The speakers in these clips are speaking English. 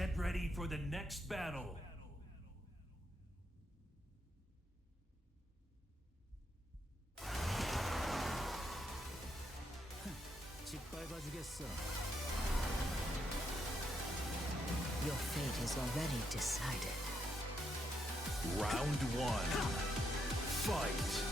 Get ready for the next battle. Your fate is already decided. Round 1. Fight.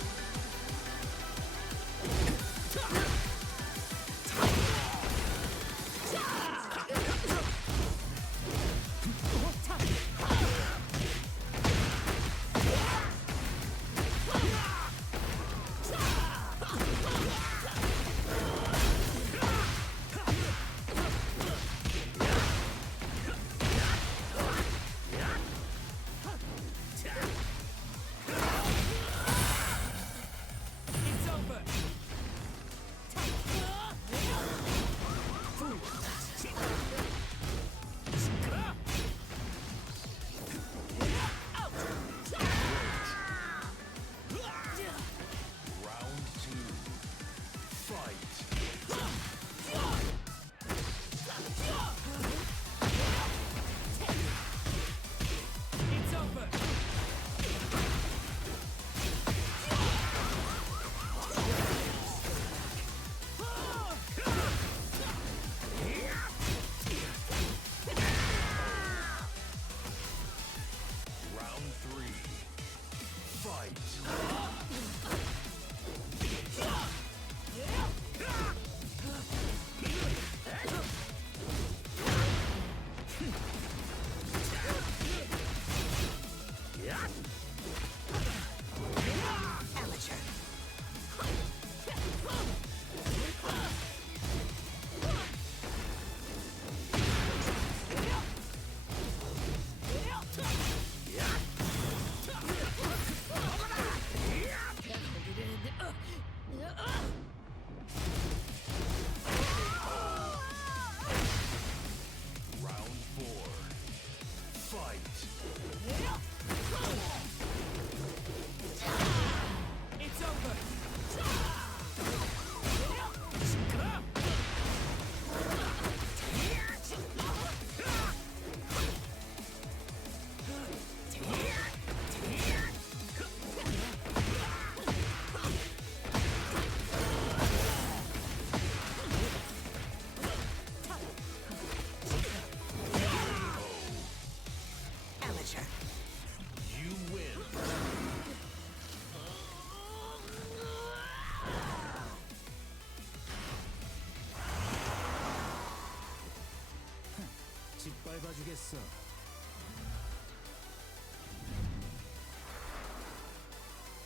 짓밟아주겠어.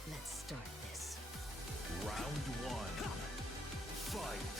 Let's start this. Round 1. Fight.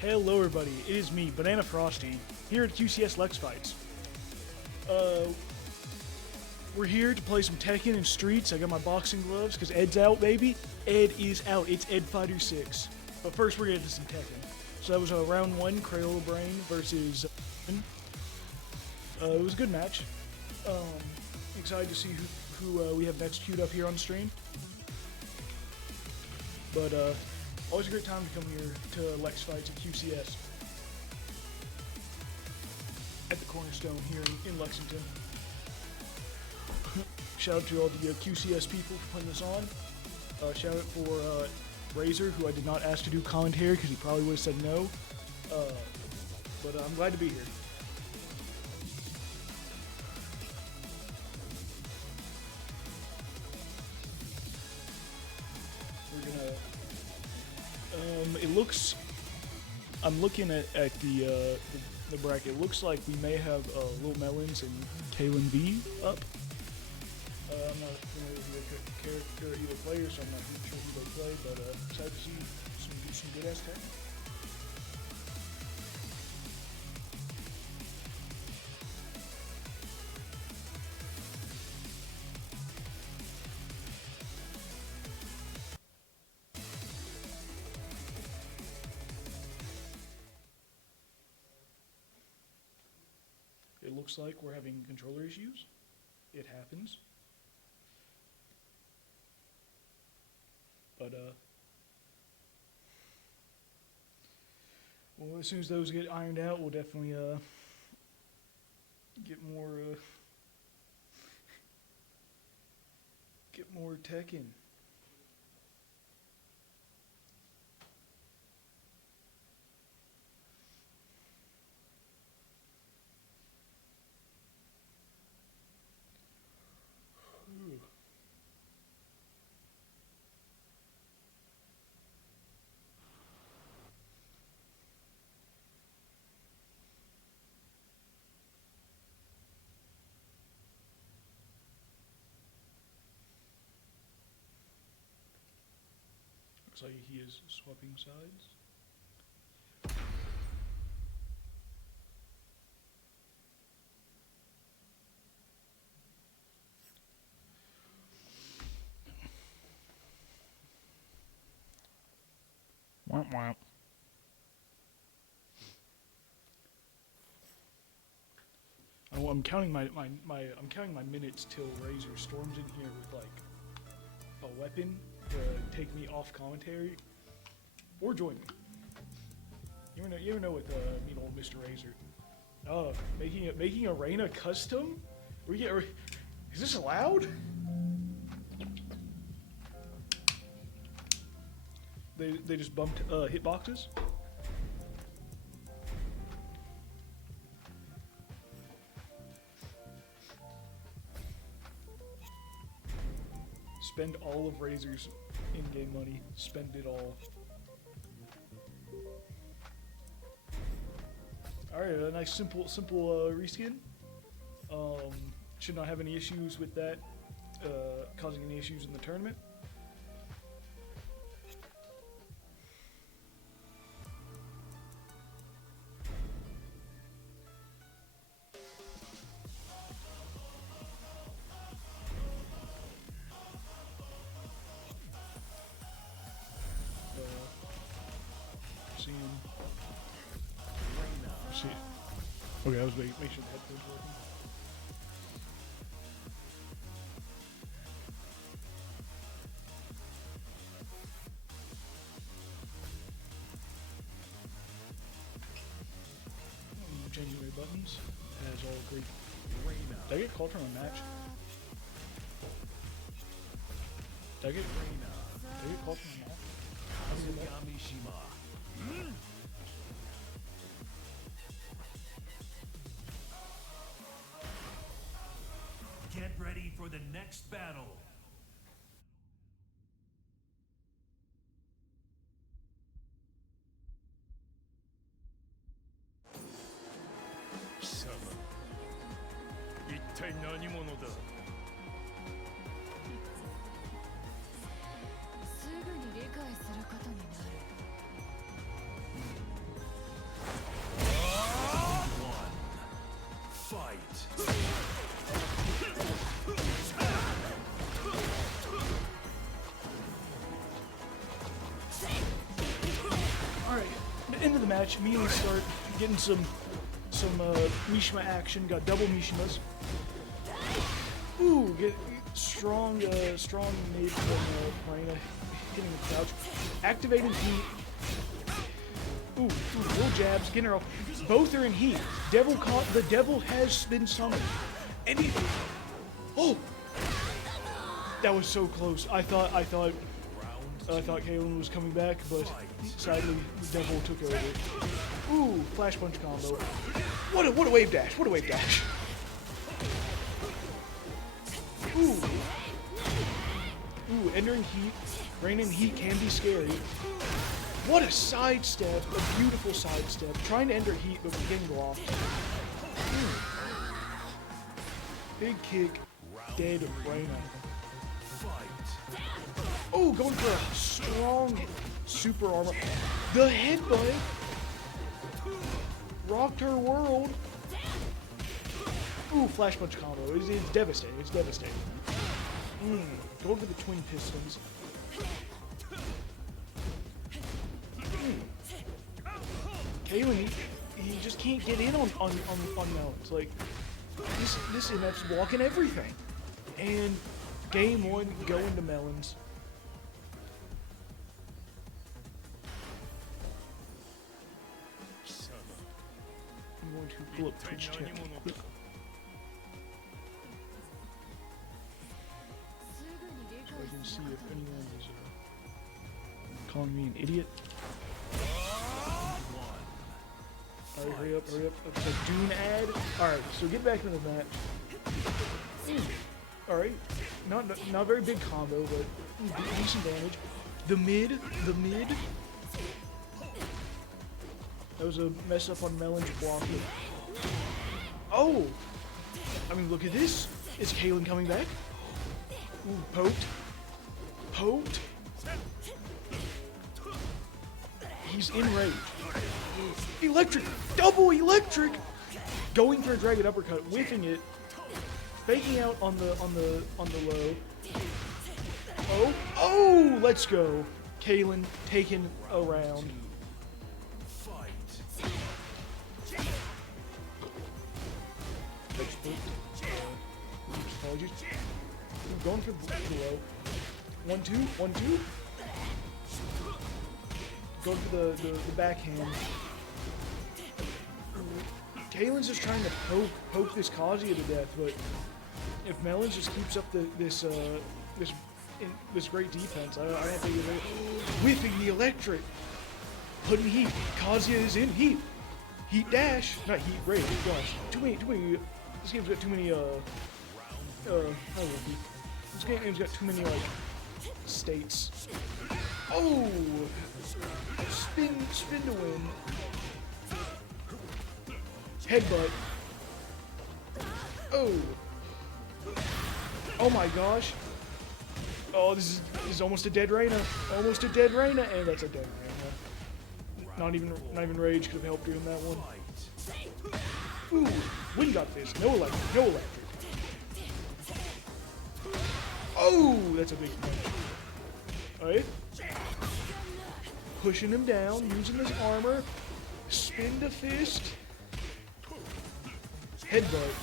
Hello everybody, it is me, Banana Frosty, here at QCS Lex Fights. We're here to play some Tekken and Streets. I got my boxing gloves, because Ed's out, baby. Ed is out, it's Ed Fighter 6. But first we're getting to some Tekken. So that was round 1, CrayolaBrain versus Shin. It was a good match. Excited to see who we have next queued up here on stream. But always a great time to come here to Lex Fights at QCS. At the Cornerstone here in Lexington. Shout out to all the QCS people for putting this on. Shout out for Razor, who I did not ask to do commentary because he probably would have said no. But I'm glad to be here. We're gonna. It looks. I'm looking at the bracket. It looks like we may have lil'melons and CaelanV up. I'm not familiar with the character or either player, so I'm not really sure who they play, but excited to see some good ass Tekken. It looks like we're having controller issues. It happens. But, well, as soon as those get ironed out, we'll definitely, get more Tekken. Looks like he is swapping sides. Womp womp. I'm counting my minutes till Razor storms in here with like a weapon to take me off commentary, or join me. You ever know with mean old Mr. Razor? Oh, making a Reina custom? Is this allowed? They just bumped hitboxes. Spend all of Razor's in-game money. Spend it all. Alright, a nice simple reskin. Should not have any issues with that causing any issues in the tournament. Okay, I was making sure the headphones were working. January buttons, as all great. Reina. Did I get called from a match? Did I get called from a match? Get ready for the next battle. End of the match, immediately start getting some Mishima action. Got double Mishimas. Ooh, get strong mid from Reina, hitting the crouch, activating heat. Ooh, little jabs, getting her off. Both are in heat. The devil has been summoned, and he. Oh, that was so close. I thought Kaelan was coming back, but sadly the devil took over. Ooh, flash punch combo. What a wave dash! What a wave dash! Ooh, entering heat. Reina in heat can be scary. What a sidestep! A beautiful sidestep. Trying to enter heat, but getting blocked. Big kick. Dead Reina. Oh, going for a strong super armor. The headbutt rocked her world. Ooh, flash punch combo. It's devastating. It's devastating. Going for the twin pistons. Kaelan, he just can't get in on melons. Like, this MF's blocking everything. And game one, going to melons. I'm going to pull up Twitch chat quick. So I can see if anyone is calling me an idiot. Alright, hurry up. It's a Dune ad. Alright, so get back into the match. Alright. Not very big combo, but decent damage. The mid. That was a mess up on Melon's blocking. Oh! I mean, look at this. Is Kaelan coming back? Ooh, poked. He's enraged. Electric! Double electric! Going for a dragon uppercut, whiffing it, faking out on the low. Oh! Let's go. Kaelan taken around. Apologies. Going for the low. 1-2. Going for the backhand. Kaelan's just trying to poke this Kazuya to death, but if Melons just keeps up this great defense, I don't think he's whiffing the electric, putting heat. Kazuya is in heat. Heat dash, not heat rage. Gosh, too many. This game's got too many. This game's got too many states. Oh, spin to win. Headbutt. Oh my gosh. Oh, this is almost a dead Reina. Almost a dead Reina, and that's a dead Reina. Not even rage could have helped her in that one. Ooh, wind got this. No electric. Oh, that's a big punch. Alright. Pushing him down, using his armor. Spin to fist. Headbutt.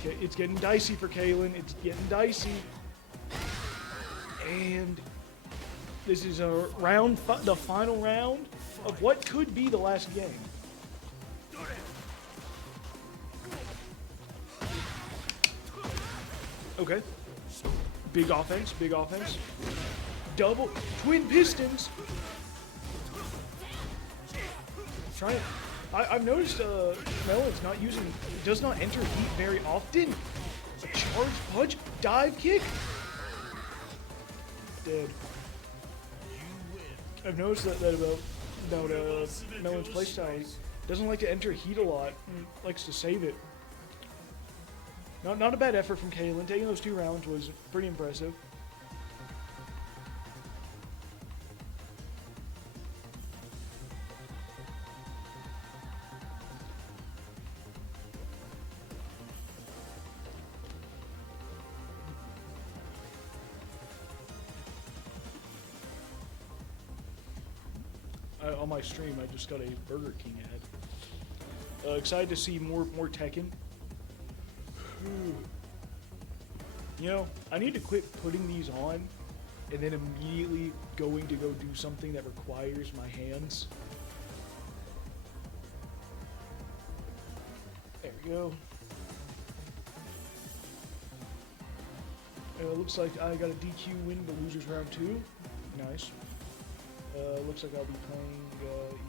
Okay, it's getting dicey for Kaelan. It's getting dicey. And this is the final round of what could be the last game. Okay. Big offense. Double twin pistons. I've noticed Melon's does not enter heat very often. A charge punch, dive kick. Dead. I've noticed that about Melon's playstyle. He doesn't like to enter heat a lot. He likes to save it. Not a bad effort from Kaelan. Taking those 2 rounds was pretty impressive. on my stream, I just got a Burger King ad. Excited to see more Tekken. You know, I need to quit putting these on and then immediately going to go do something that requires my hands. There we go. Looks like I got a DQ win the losers round 2. Nice. Looks like I'll be playing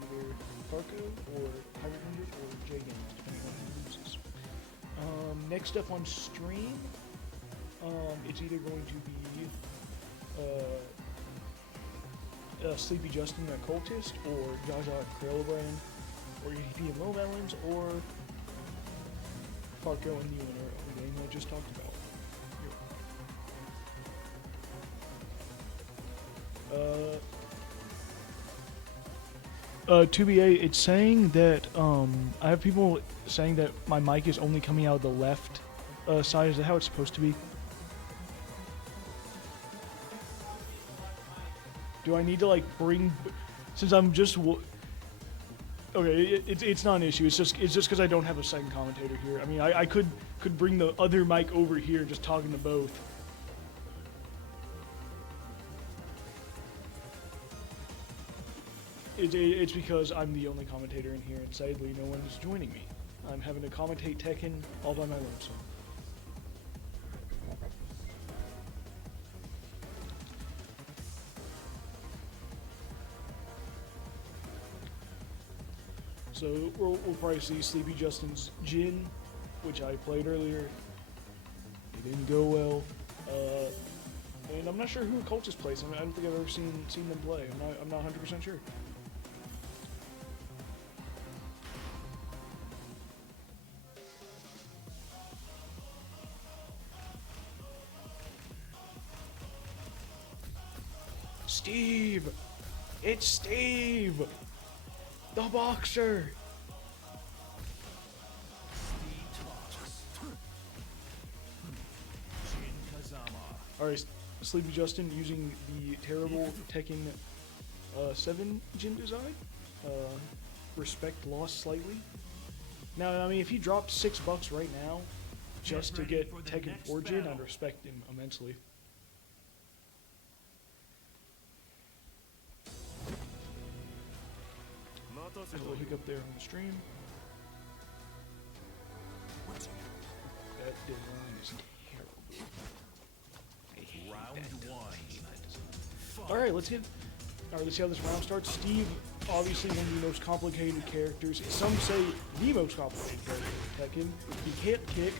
either Farko or Pirateninja or Jaja, depending on who loses. Next up on stream, it's either going to be Sleepy Justin and Occultist, or Jaja and CrayolaBrain, or lil'melons, or Farko and the winner of the game I just talked about. TBA, it's saying that I have people saying that my mic is only coming out of the left side. Is that how it's supposed to be? Do I need to like bring? Since I'm just okay, it's not an issue. It's just because I don't have a second commentator here. I mean, I could bring the other mic over here, just talking to both. It's because I'm the only commentator in here, and sadly, no one is joining me. I'm having to commentate Tekken all by my lonesome. So we'll probably see Sleepy Justin's Jin, which I played earlier. It didn't go well. And I'm not sure who Occultist plays. I don't think I've ever seen them play. I'm not 100% sure. Steve! It's Steve! The boxer! Alright, Sleepy Justin using the terrible Tekken 7 Jin design. Respect lost slightly. Now, I mean, if he dropped $6 right now just to get Tekken 4 Jin, I'd respect him immensely. A little hiccup there on the stream. That design is terrible. I hate that. Alright, let's see how this round starts. Steve, obviously one of the most complicated characters. Some say the most complicated character in Tekken. He can't kick.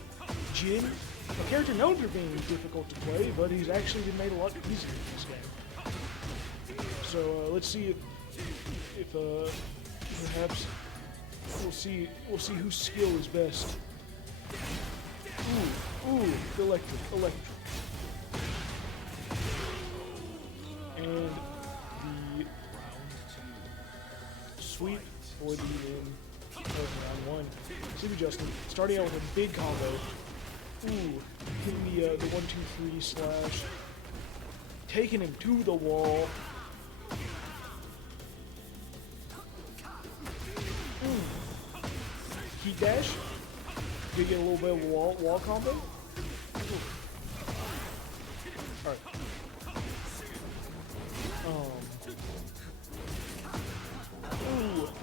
Jin, a character known for being difficult to play, but he's actually been made a lot easier in this game. So let's see if perhaps we'll see whose skill is best. Ooh, electric. And the sweep for the round 1. Sleepy Justin starting out with a big combo. Ooh, hitting the 1-2-3 slash, taking him to the wall. Heat dash. Did get a little bit of a wall combo. Alright.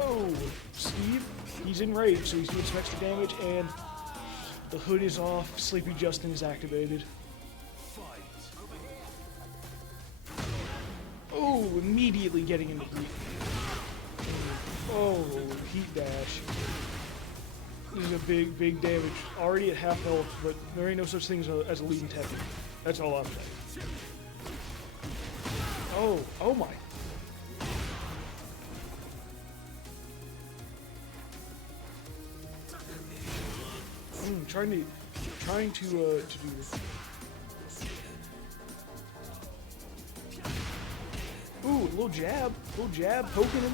Oh, Steve, he's enraged, so he's doing some extra damage, and the hood is off. Sleepy Justin is activated. Oh, immediately getting into heat. Oh, heat dash. This is a big damage. Already at half health, but there ain't no such thing as a leading Tekken. That's all I'm saying. Oh my. Trying to do this. Ooh, little jab, poking him.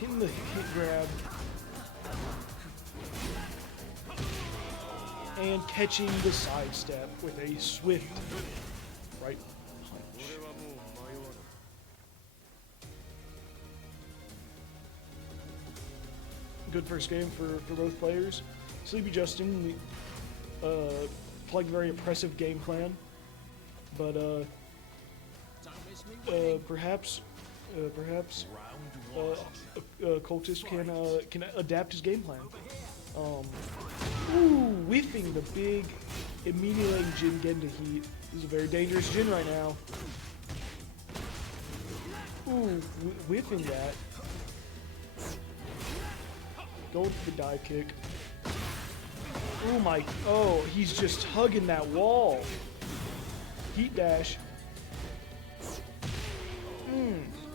Hitting the hit grab. And catching the sidestep with a swift right punch. Good first game for both players. Sleepy Justin playing a very oppressive game plan, but perhaps Occultist can adapt his game plan. Ooh, whiffing the big, immediately letting Jin get into heat. This is a very dangerous Jin right now. Ooh, whiffing that. Going for the dive kick. Oh my, oh, he's just hugging that wall. Heat dash.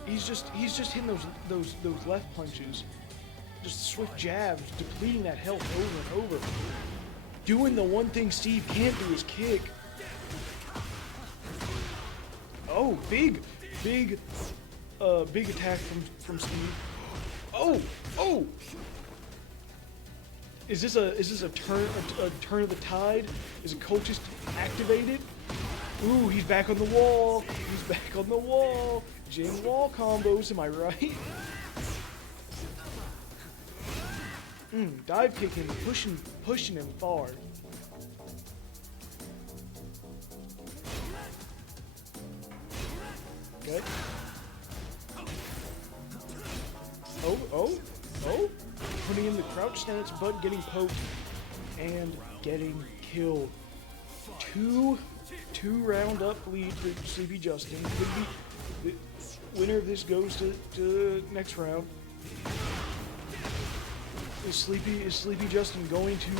He's just hitting those left punches. Just swift jabs, depleting that health over and over. Doing the one thing Steve can't do is kick. Oh, big attack from Steve. Oh. Is this a turn of the tide? Is Occultist activated? Ooh, he's back on the wall. He's back on the wall. Jin wall combos, am I right? Dive kicking, pushing him far. Okay. Oh. Putting in the crouch stance, but getting poked and getting killed. Two round up lead for Sleepy Justin. Could be the winner of this goes to next round. Is Sleepy Justin going to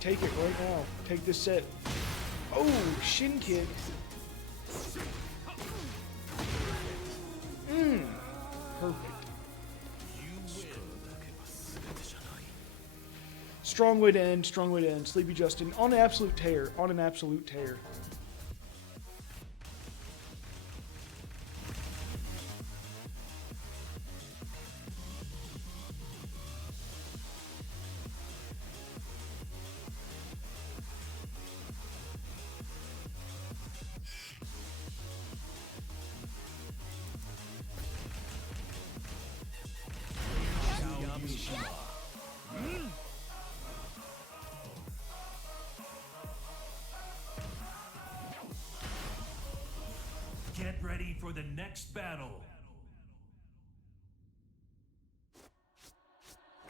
take it right now? Take this set. Oh, Shin kick. Perfect. Strong way to end. Sleepy Justin on an absolute tear. Get ready for the next battle.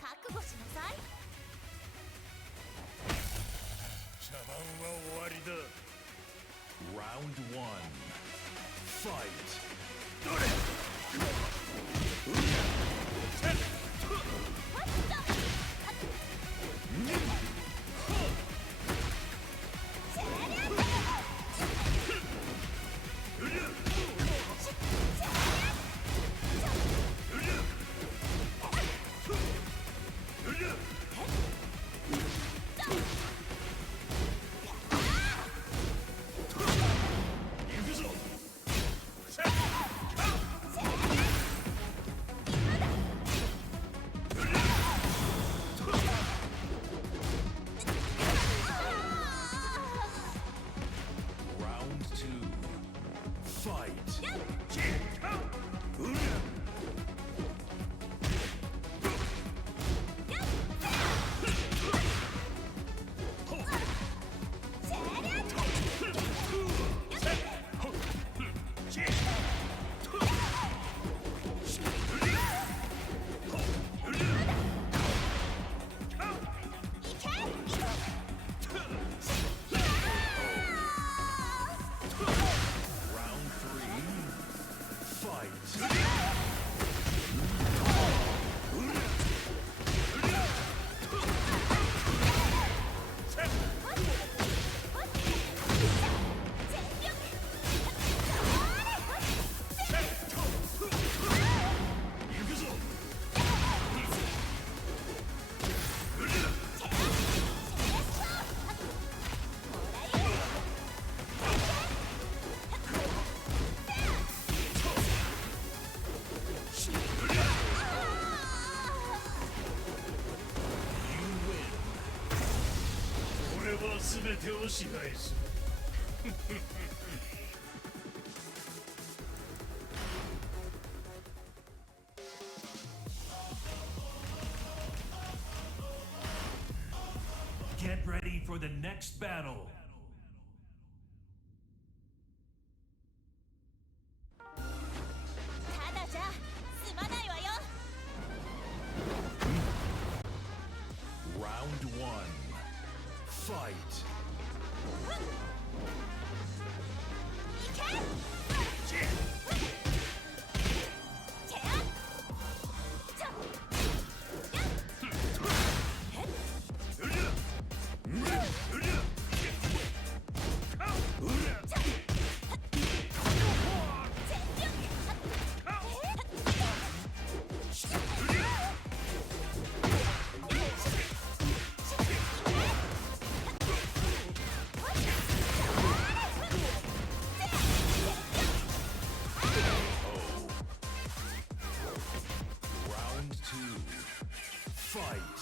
覚悟しなさい。茶番は終わりだ。Round 1. Fight. 全てを支配する。for the next battle. ただじゃ済まないわよ。 Round 1. Fight. いけ。チェア。チャやっ。Round 2. Fight.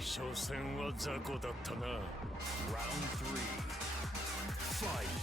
所詮は雑魚だったな。Round 3. Fight.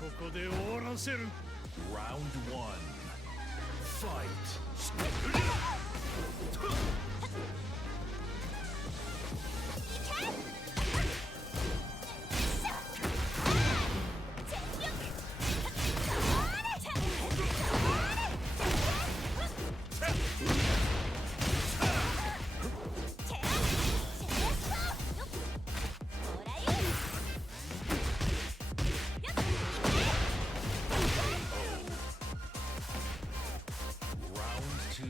ここで終わらせる。Round 1. Fight. チ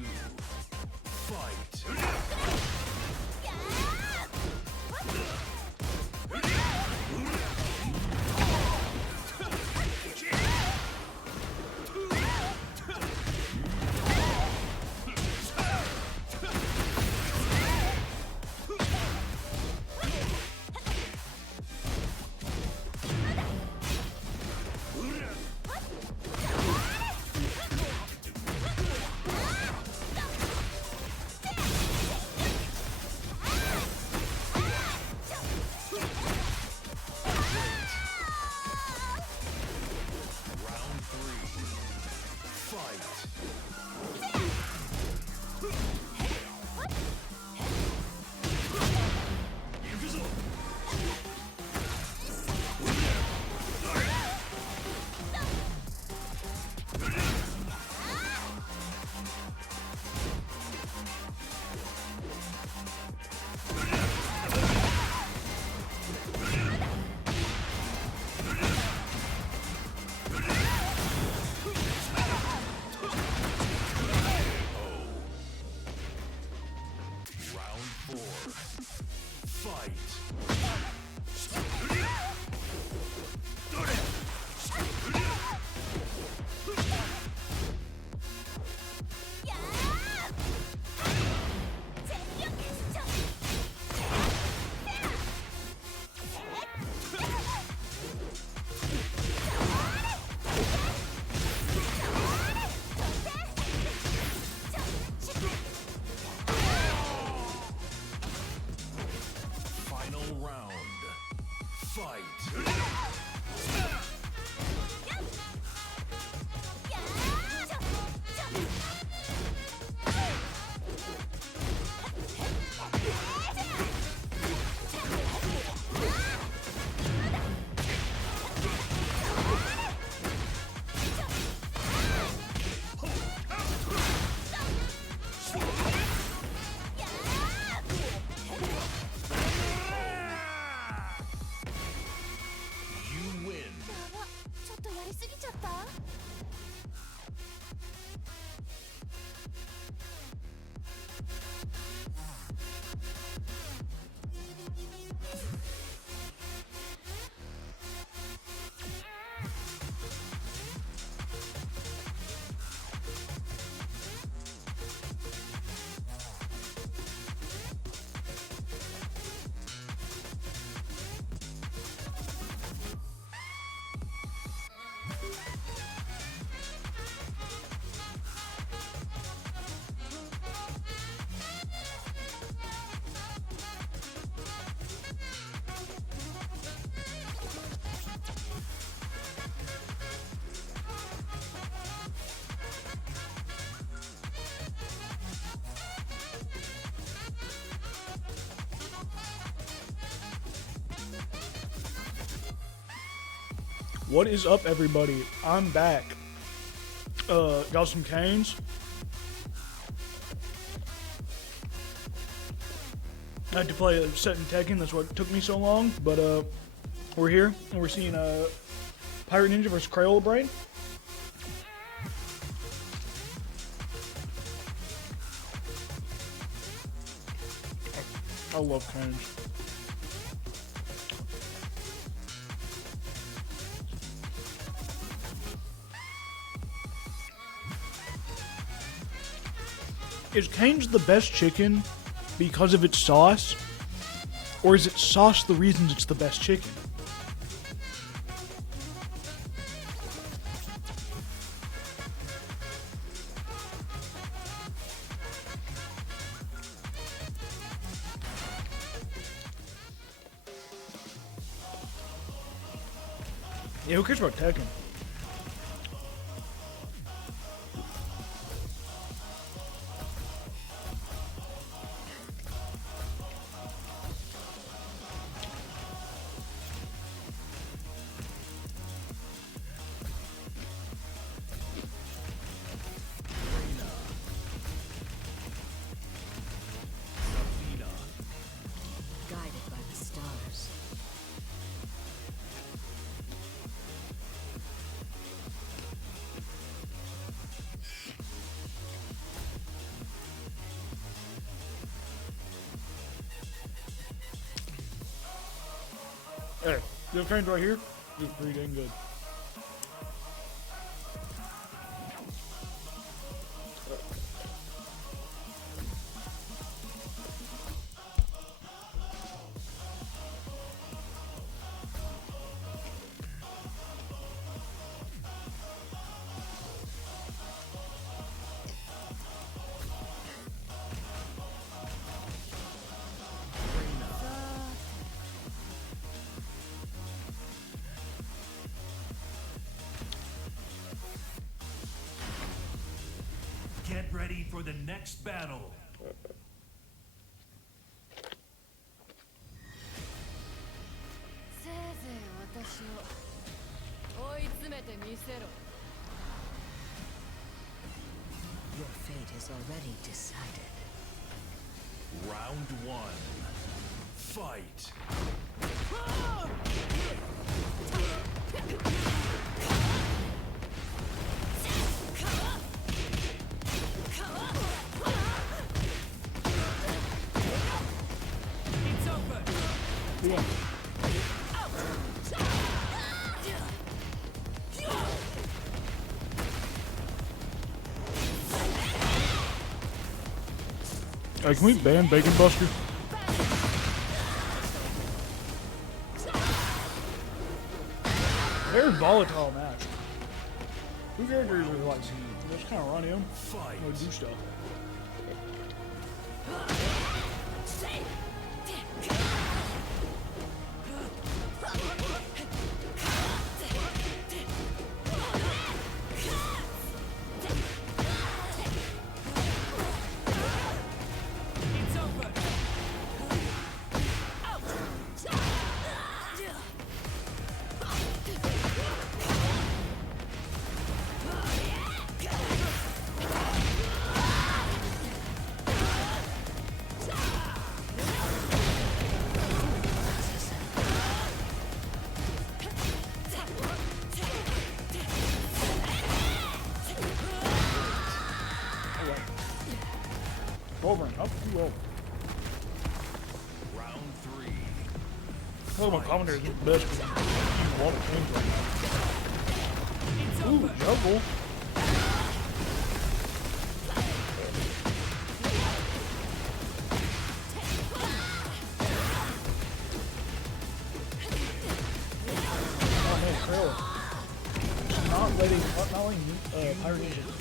Final round. Fight. You win. ちょっとやりすぎちゃった？What is up, everybody? I'm back. Got some canes. I had to play a set in Tekken, that's what took me so long, but we're here, and we're seeing Pirateninja versus CrayolaBrain. I love canes. Is Cane's the best chicken because of its sauce? Or is it sauce the reason it's the best chicken? Yeah, who cares about Tekken? Reina. Zafina. Guided by the stars. Hey, the canes right here is pretty dang good. Get ready for the next battle. せいぜい私を追い詰めてみせろ。 Your fate is already decided. Round one. Fight. It's over. going? Can we ban Bacon Buster? Very volatile match. Two characters are like, just kind of run in, do stuff. Over and up 2-0. Round 3. Oh, my commentator is the best because I'm using a lot of things right now. Ooh, juggle. Oh man, Crayola. Not letting Pirateninja do anything.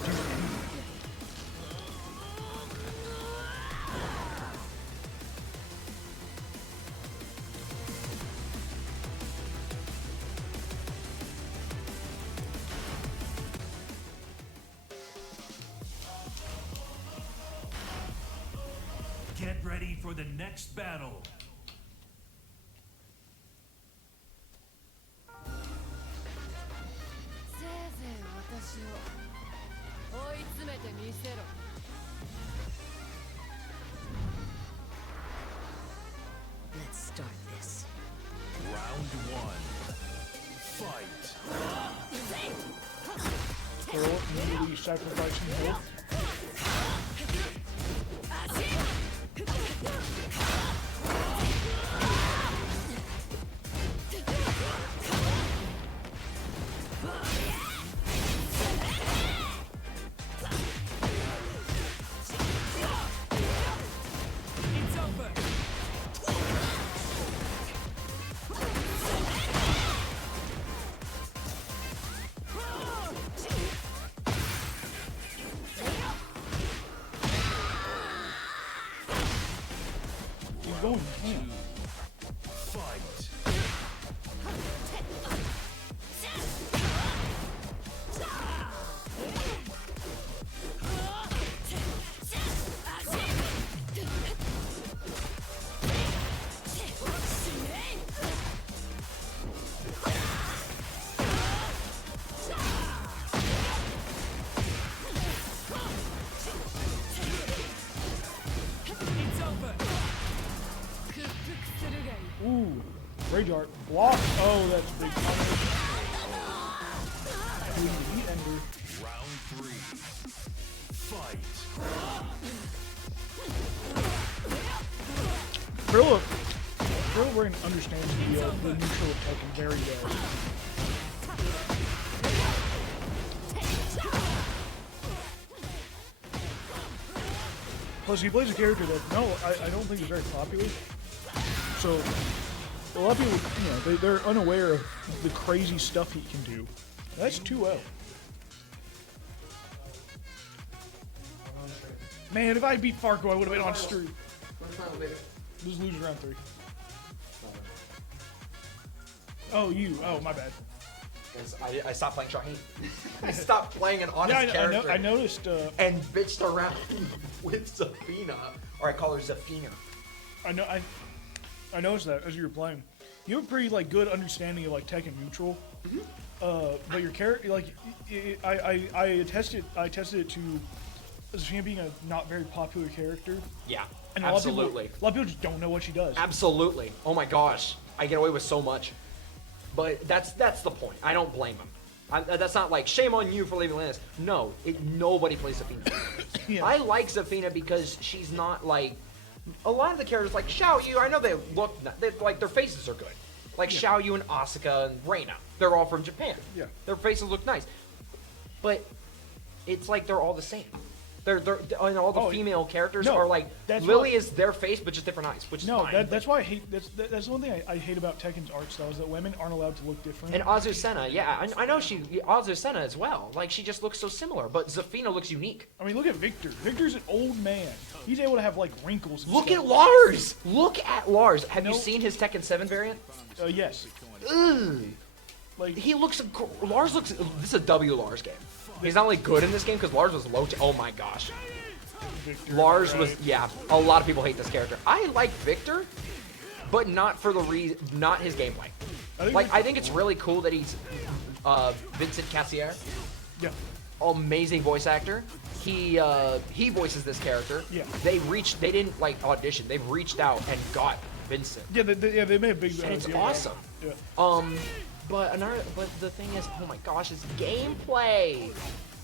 Get ready for the next battle. Let's start this. Round 1. Fight. Girl immediately sacrificing health. Going ham. Fight. Ooh, Rage Art. Block. Oh, that's a big counter. Beat Ender. Round 3. Fight. CrayolaBrain understands the neutral of Tekken very well. Plus, he plays a character that, I don't think is very popular. So, a lot of people, they're unaware of the crazy stuff he can do. That's 2-0. Man, if I beat Farko, I would have been on streak. Just lose round 3. Oh, you. Oh, my bad. Because I stopped playing Shaheen. I stopped playing an honest character. I noticed. And bitched around with Zafina. Or I call her Zafina. I noticed that as you were playing. You have a pretty good understanding of Tekken neutral. But your character, I tested it to Zafina being a not very popular character. Yeah, and absolutely. A lot of people just don't know what she does. Absolutely. Oh my gosh, I get away with so much. But that's the point. I don't blame him. That's not like shame on you for leaving Linus. No, nobody plays Zafina. Yeah. I like Zafina because she's not a lot of the characters like Xiaoyu, I know like their faces are good. Like Xiaoyu and Asuka and Reina, they're all from Japan. Yeah. Their faces look nice, but it's like they're all the same. They're and all the female characters are like Lily is their face, but just different eyes, which is fine. That's why I hate. That's one thing I hate about Tekken's art style is that women aren't allowed to look different. And Azucena, yeah, I know Azucena as well. Like she just looks so similar, but Zafina looks unique. I mean, look at Victor. Victor's an old man. He's able to have like wrinkles. And Look stuff. at Lars. Look at Lars. Have you seen his Tekken 7 variant? Yes. Ugh. Like Lars looks. This is a W Lars game. He's not only good in this game because Lars was low. Oh my gosh. Victor, Lars was a lot of people hate this character. I like Victor, but not for the reason, not his gameplay. I think it's really cool that he's Vincent Cassier. Yeah. Amazing voice actor. He voices this character. Yeah. They didn't like audition. They've reached out and got Vincent. Yeah, they made a big. And it's deal awesome. about it. But the thing is, oh my gosh, it's gameplay.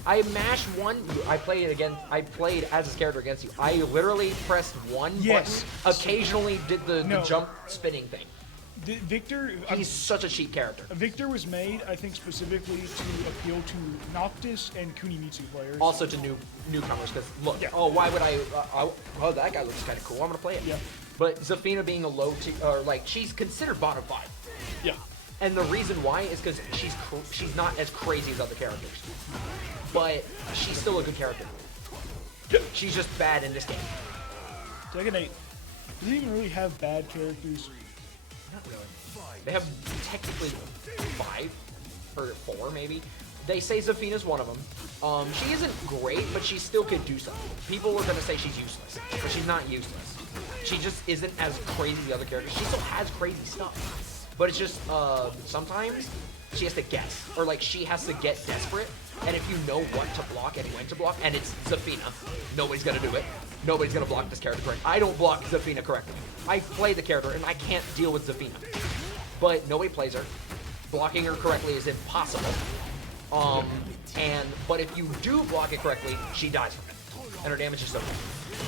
I mashed one. I played as this character against you. I literally pressed one button. Occasionally did the jump spinning thing. Victor. He's such a cheap character. Victor was made, I think, specifically to appeal to Noctis and Kunimitsu players. Also to newcomers, because look, why would I? Oh, that guy looks kind of cool. I'm gonna play it. Yeah. But Zafina being a low tier, or like she's considered bottom 5. Yeah. And the reason why is because she's not as crazy as other characters, but she's still a good character. She's just bad in this game. Tekken 8 doesn't even really have bad characters. Not really. They have technically 5 or 4 maybe. They say Zafina's one of them. She isn't great, but she still could do something. People are gonna say she's useless, but she's not useless. She just isn't as crazy as the other characters. She still has crazy stuff. But it's just, sometimes she has to guess. Or, like, she has to get desperate. And if you know what to block and when to block, and it's Zafina, nobody's gonna do it. Nobody's gonna block this character correctly. I don't block Zafina correctly. I play the character, and I can't deal with Zafina. But nobody plays her. Blocking her correctly is impossible. But if you do block it correctly, she dies from it. And her damage is so bad.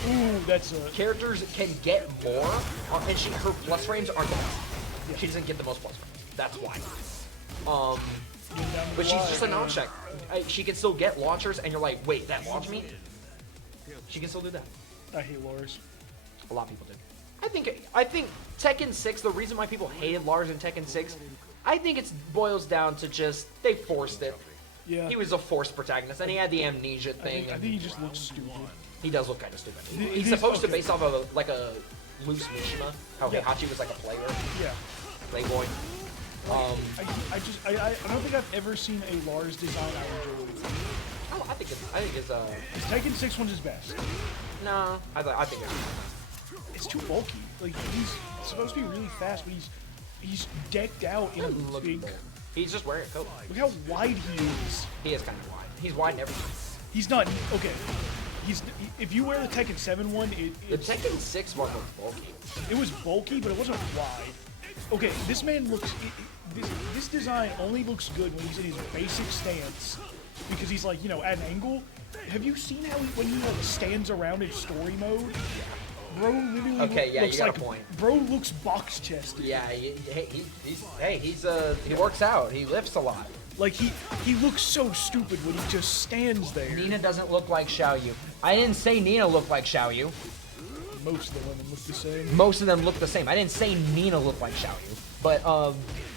Ooh, that's a... Characters can get more, and her plus frames aren't the best. She doesn't get the most plus frames. That's why. But she's just a non-check. She can still get launchers, and you're like, wait, that launched me? She can still do that. I hate Lars. A lot of people did. I think Tekken 6, the reason why people hated Lars in Tekken 6, I think it boils down to just, they forced it. Yeah. He was a forced protagonist, and he had the amnesia thing. I think he just looks stupid. He does look kind of stupid. He's supposed to base off of a loose Mishima, how Heihachi was like a player. Yeah. Playboy. I don't think I've ever seen a Lars design I enjoyed. Oh, I think it's His Tekken 6 one's his best. No, I think it's too bulky. Like he's supposed to be really fast, but he's decked out in a big. He's just wearing a coat. Look how wide he is. He is kind of wide. He's wide in everything. He's not okay. If you wear the Tekken 7 one, the Tekken 6 one was bulky. It was bulky, but it wasn't wide. Okay, this man looks. This design only looks good when he's in his basic stance, because he's like, at an angle. Have you seen how when he like stands around in story mode? Bro literally looks you got like a point. Bro looks box chested. Yeah, he works out. He lifts a lot. Like he looks so stupid when he just stands there. Nina doesn't look like Xiaoyu. I didn't say Nina looked like Xiaoyu. Most of the women look the same. Most of them look the same. I didn't say Nina looked like Xiaoyu. But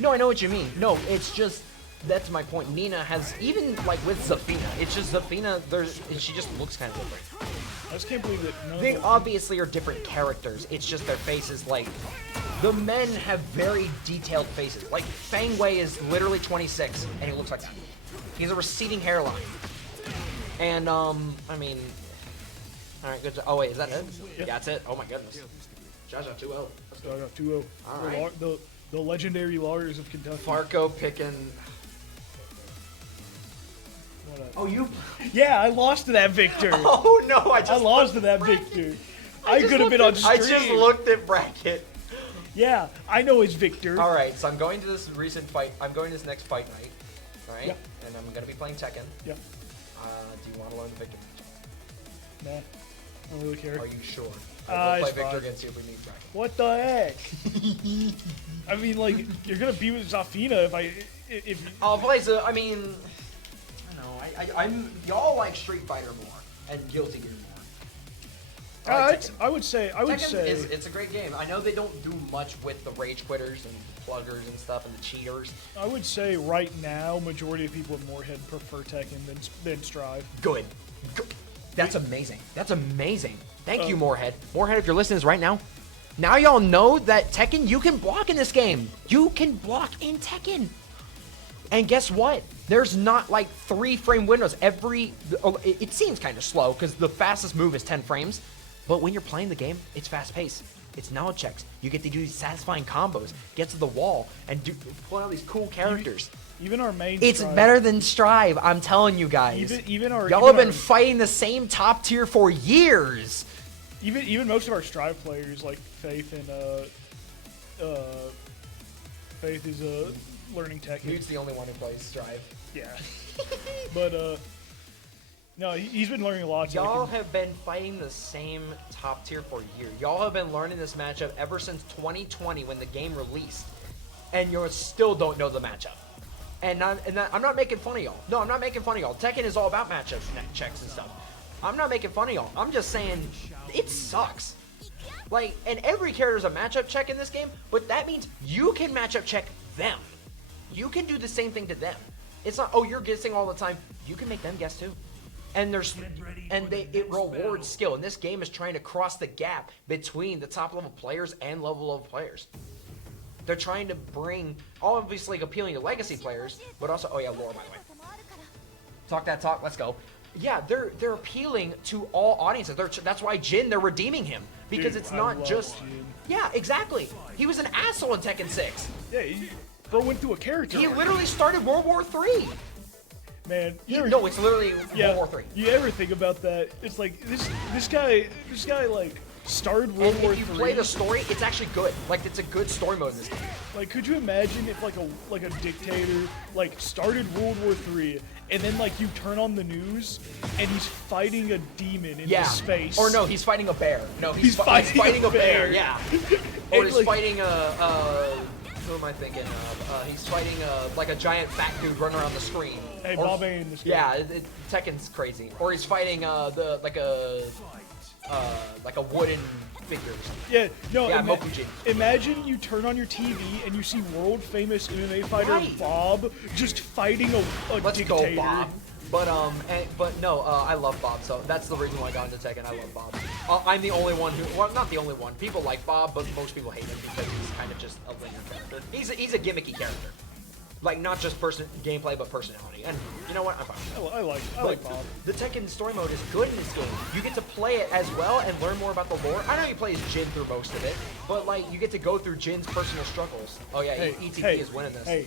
no, I know what you mean. No, it's just that's my point. Nina has even like with Zafina. It's just Zafina. She just looks kind of different. I just can't believe that. They obviously are different characters. It's just their faces. Like the men have very detailed faces. Like Fang Wei is literally 26, and he looks like that. He has a receding hairline. And I mean, all right, good. Oh wait, is that it? Yeah, that's it. Oh my goodness. Jaja 2-0. I got 2-0. All right. The legendary Lars of Kentucky. Farko picking. Oh, you? Yeah, I lost to that Victor. Oh no, I lost to that Victor. I could have been on stream. I just looked at bracket. Yeah, I know it's Victor. All right, so I'm going to this recent fight. I'm going to this next fight night. All right, yeah. And I'm going to be playing Tekken. Yeah. Do you want to learn the Victor? Nah. I really care. Are you sure? Ah, We'll play it's Victor fine. against you if we meet bracket. What the heck? I mean, like, you're gonna be with Zafina if I'll play. I mean, I don't know. I'm y'all like Street Fighter more and Guilty Gear more. I like Tekken. I would say Tekken it's a great game. I know they don't do much with the rage quitters and pluggers and stuff and the cheaters. I would say right now, majority of people in Moorhead prefer Tekken than Strive. Good. That's amazing. That's amazing. Thank you, Moorhead. Moorhead, if you're listening to this right now, now y'all know that Tekken, you can block in this game. You can block in Tekken. And guess what? There's not like 3-frame windows. It seems kind of slow because the fastest move is 10 frames. But when you're playing the game, it's fast paced. It's knowledge checks. You get to do these satisfying combos, get to the wall, and pull out these cool characters. Even our main. It's Strive, better than Strive, I'm telling you guys. Y'all have been fighting the same top tier for years. Even most of our Strive players, like Faith and Faith is learning Tekken. Mute's the only one who plays Strive. Yeah, but no, he's been learning a lot. Y'all have been fighting the same top tier for a year. Y'all have been learning this matchup ever since 2020 when the game released, and you still don't know the matchup. And I'm not making fun of y'all. No, I'm not making fun of y'all. Tekken is all about matchups, checks, and stuff. I'm not making fun of y'all. I'm just saying it sucks. Like, and every character is a matchup check in this game, but that means you can matchup check them. You can do the same thing to them. It's not, oh, you're guessing all the time. You can make them guess too. And it rewards skill. And this game is trying to cross the gap between the top level players and low level players. They're trying to bring, obviously appealing to legacy players, but also, oh yeah, Laura, by the way. Talk that talk, let's go. Yeah, they're appealing to all audiences. That's why Jin, they're redeeming him. Because it's not just, Jin. Yeah, exactly. He was an asshole in Tekken 6. Yeah, bro went through a character. He literally started World War III. Man, No, it's literally World War III. You ever think about that? It's like this guy like started World War III. If you play the story, it's actually good. Like, it's a good story mode in this game. Like, could you imagine if like a dictator like started World War III and then like you turn on the news and he's fighting a demon in space? Or no, he's fighting a bear. No, he's fighting a bear. Yeah. Or And, he's like, fighting who am I thinking of? He's fighting like a giant fat dude running around the screen. Hey, Or- Bob ain't in this game. Yeah, Tekken's crazy. Or he's fighting like a wooden figure or something. Yeah, no. Yeah, Mokujin. Imagine you turn on your TV and you see world famous MMA fighter Right. Bob just fighting a Let's dictator. go, Bob. But no, I love Bob, so that's the reason why I got into Tekken. I love Bob. I'm the only one who, well, not the only one. People like Bob, but most people hate him because he's kind of just a linear character. He's a gimmicky character, like not just gameplay, but personality. And you know what? I'm fine. I like Bob. The Tekken story mode is good in this game. You get to play it as well and learn more about the lore. I know you play as Jin through most of it, but like you get to go through Jin's personal struggles. Oh yeah, ETP is winning this. Hey,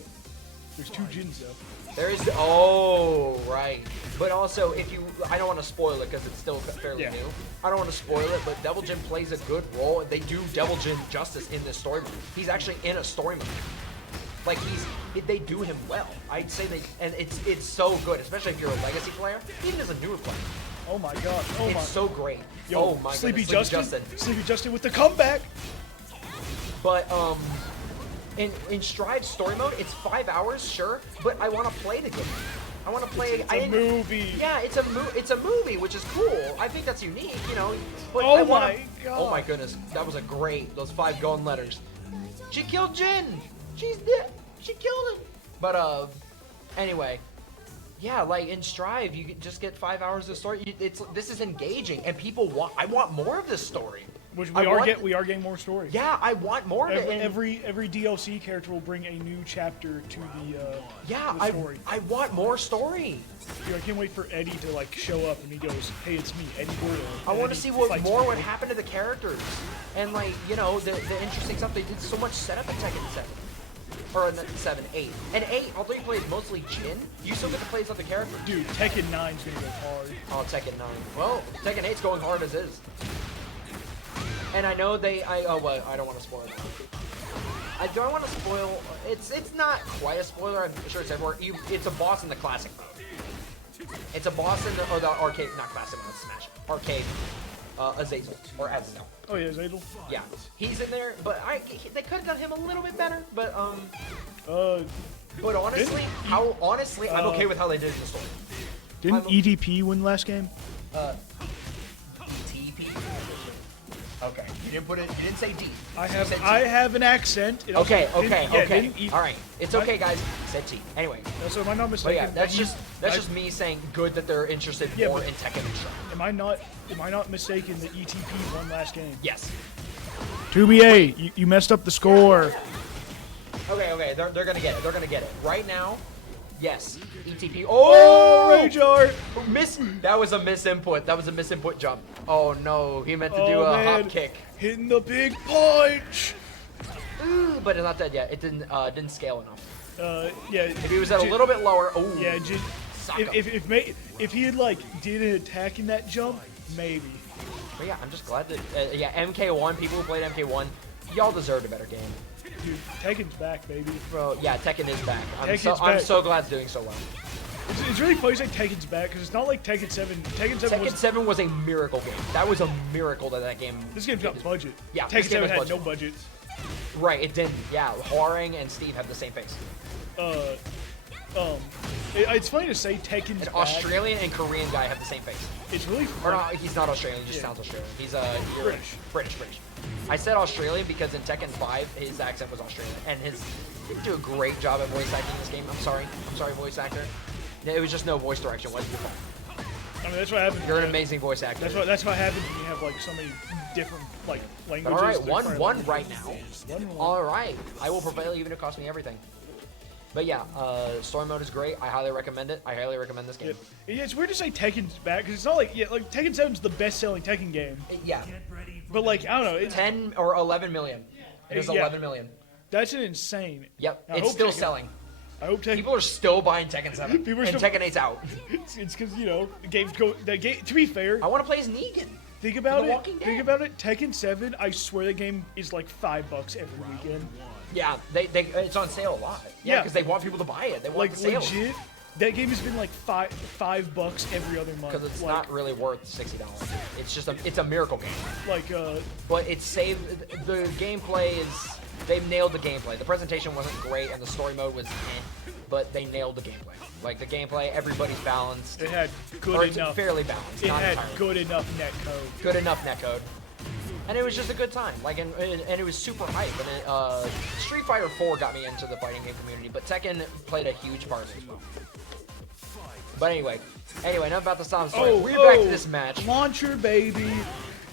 there's 2 Jins though. There is, oh, right. But also, I don't want to spoil it because it's still fairly new. I don't want to spoil it, but Devil Jin plays a good role. They do Devil Jin justice in this story mode. He's actually in a story mode. Like, they do him well. I'd say and it's so good, especially if you're a legacy player, even as a newer player. Oh my god. It's so great. Yo, oh my Sleepy goodness, Justin. Sleepy Justin with the comeback. But, in Strive story mode, it's 5 hours, sure, but I want to play the game. I want to play. It's a movie. Yeah, it's a movie, which is cool. I think that's unique, you know. But Oh my god. Oh my goodness, that was those 5 golden letters. She killed Jin. She's dead. She killed him. But anyway, yeah, like in Strive, you just get 5 hours of story. This is engaging, and people want. I want more of this story. Which we are getting more stories. Yeah, I want more of it. And Every DLC character will bring a new chapter to the story. I want more story. Dude, I can't wait for Eddie to like show up and he goes, "Hey, it's me, Eddie Gordo." I want to see what more would happen to the characters, and like you know the interesting stuff. They did so much setup in Tekken 7, or 7, 8, and 8. Although you played mostly Jin, you still get to play as other characters. Dude, Tekken 9's gonna go hard. Oh, Tekken 9. Well, Tekken 8's going hard as is. And I know I don't want to spoil it. I don't want to spoil. It's not quite a spoiler. I'm sure it's everywhere. It's a boss in the classic mode. It's a boss in the arcade, not classic mode, Smash arcade. Azazel or Azazel. Oh yeah, Zadel. Yeah, he's in there, but they could have done him a little bit better. But honestly, I'm okay with how they did it in the story. Didn't EDP win last game? TP. Okay, you didn't put it. You didn't say D. I have an accent. Okay. Didn't All right, it's okay, guys. It said T. Anyway. So am I not But mistaken? yeah, that's just me saying good that they're interested more in Tekken and Shin. Am I not mistaken that ETP won last game? Yes. 2BA, you messed up the score. Okay, they're gonna get it. They're gonna get it. Right now, yes. ETP. Oh, Rage Art! That was a misinput. That was a misinput jump. Oh no, he meant to do a hop kick. Hitting the big punch. Ooh, but it's not dead yet. It didn't scale enough. Yeah. If he was at a little bit lower, oh. Yeah, if he had like did an attack in that jump, maybe. But yeah, I'm just glad that MK1 people who played MK1, y'all deserved a better game. Dude, Tekken's back, baby. Bro, yeah, Tekken is back. I'm back. so glad it's doing so well. It's really funny saying Tekken's back because it's not like Tekken 7. Tekken 7 was a miracle game. That was a miracle that game. This game's got budget. Yeah, Tekken 7 had budget. no budget. Right, it didn't. Yeah, Hworang and Steve have the same face. It's funny to say Tekken's An back. Australian and Korean guy have the same face. It's really Or funny. no, he's not Australian. He just sounds Australian. He's British. British. I said Australian because in Tekken 5 his accent was Australian, and he didn't do a great job at voice acting in this game. I'm sorry, voice actor. It was just no voice direction. Wasn't your fault. I mean, that's what happens. You're an amazing voice actor. That's what happens when you have like so many different like languages. All right, different 1-1 right now. 1-1. All right, I will prevail even if it costs me everything. But yeah, story mode is great. I highly recommend it. I highly recommend this game. Yeah, it's weird to say Tekken's back because it's not like like Tekken 7's the best-selling Tekken game. Yeah. But like I don't know, it's 10 or 11 million. It was 11 million. That's an insane. Yep, I it's hope still Tekken- selling. I hope Tekken. People are still buying Tekken 7, People are and still- Tekken 8's out. It's because the games go. The game. To be fair, I want to play as Negan. think about The it. Walking Dead. Think about it. Tekken 7. I swear the game is like $5 every weekend. Yeah, it's on sale a lot. Yeah, because they want people to buy it. They want Like the sale. legit. That game has been like $5 every other month. Because it's like, not really worth $60. It's just it's a miracle game. like But it's saved. The gameplay is. They've nailed the gameplay. The presentation wasn't great, and the story mode was but they nailed the gameplay. Like the gameplay, everybody's balanced. it had Or good it's enough. fairly balanced. It not had entirely. good enough net code. Good enough netcode. And it was just a good time. Like, and it was super hype. And Street Fighter 4 got me into the fighting game community, but Tekken played a huge part as well. But anyway, enough about the sound story. We're back to this match. Launcher, baby.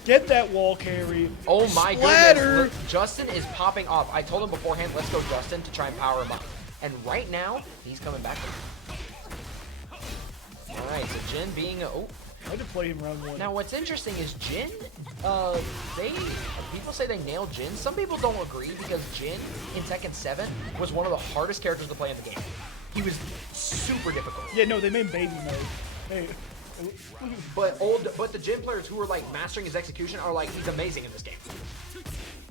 Get that wall carry. Oh my Splatter. goodness. Look, Justin is popping off. I told him beforehand, let's go Justin to try and power him up. And right now, he's coming back. Alright, so Jin being I had to play him round 1. Now what's interesting is Jin, people say they nailed Jin. Some people don't agree because Jin in Tekken 7 was one of the hardest characters to play in the game. He was super difficult. Yeah, no, they made baby mode. Hey. But the Jin players who are like mastering his execution are like, he's amazing in this game.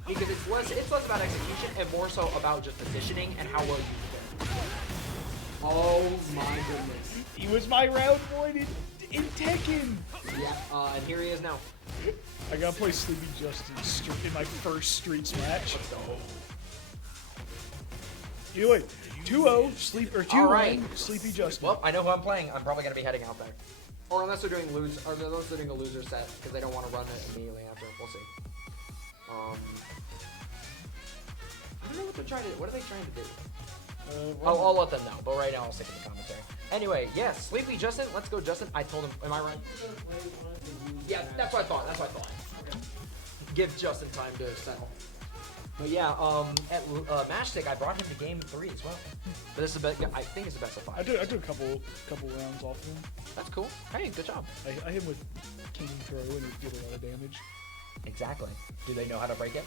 Because it's less about execution and more so about just positioning and how well you do it. Oh my goodness. He was my round 1 in Tekken. Yeah, and here he is now. I gotta play Sleepy Justin in my first Streets match. Either way, 2-0, 2-1, Sleepy Justin. Well, I know who I'm playing. I'm probably gonna be heading out there. Or unless they're doing a loser set because they don't want to run it immediately after. We'll see. I don't know what they're trying to. What are they trying to do? I'll let them know. But right now, I'll stick in the commentary. Anyway, yes, Sleepy Justin. Let's go, Justin. I told him. Am I right? Yeah, that's what I thought. Give Justin time to settle. But yeah, at Matchstick, I brought him to game 3 as well. But this is I think it's the best of 5. I took a couple rounds off of him. That's cool. Hey, good job. I hit him with King Throw and it did a lot of damage. Exactly. Do they know how to break it?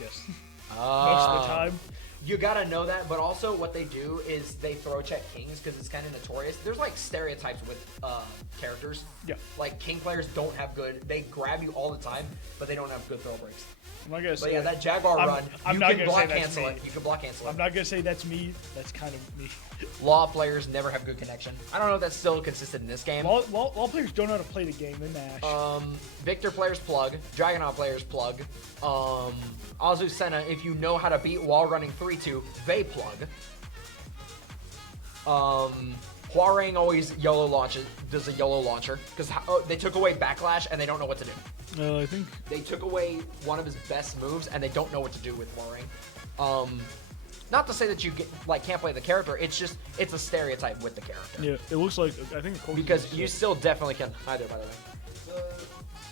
Yes. most of the time. You gotta know that, but also what they do is they throw check kings because it's kind of notorious. There's like stereotypes with characters. Yeah. Like king players don't have good. They grab you all the time, but they don't have good throw breaks. I'm not gonna say. But yeah, that Jaguar run, I'm you not can gonna say block that's cancel me. it. You can block cancel it. I'm not gonna say that's me. That's kind of me. Law players never have good connection. I don't know if that's still consistent in this game. Law players don't know how to play the game. They mash. Victor players plug. Dragonaut players plug. Azucena, if you know how to beat wall running 3-2, they plug. Hworang always does a YOLO launcher because they took away backlash and they don't know what to do. I think They took away one of his best moves and they don't know what to do with Hworang. Not to say that you can't play the character. It's just it's a stereotype with the character. yeah. It looks like I think Because you still definitely can. Hi there, by the way.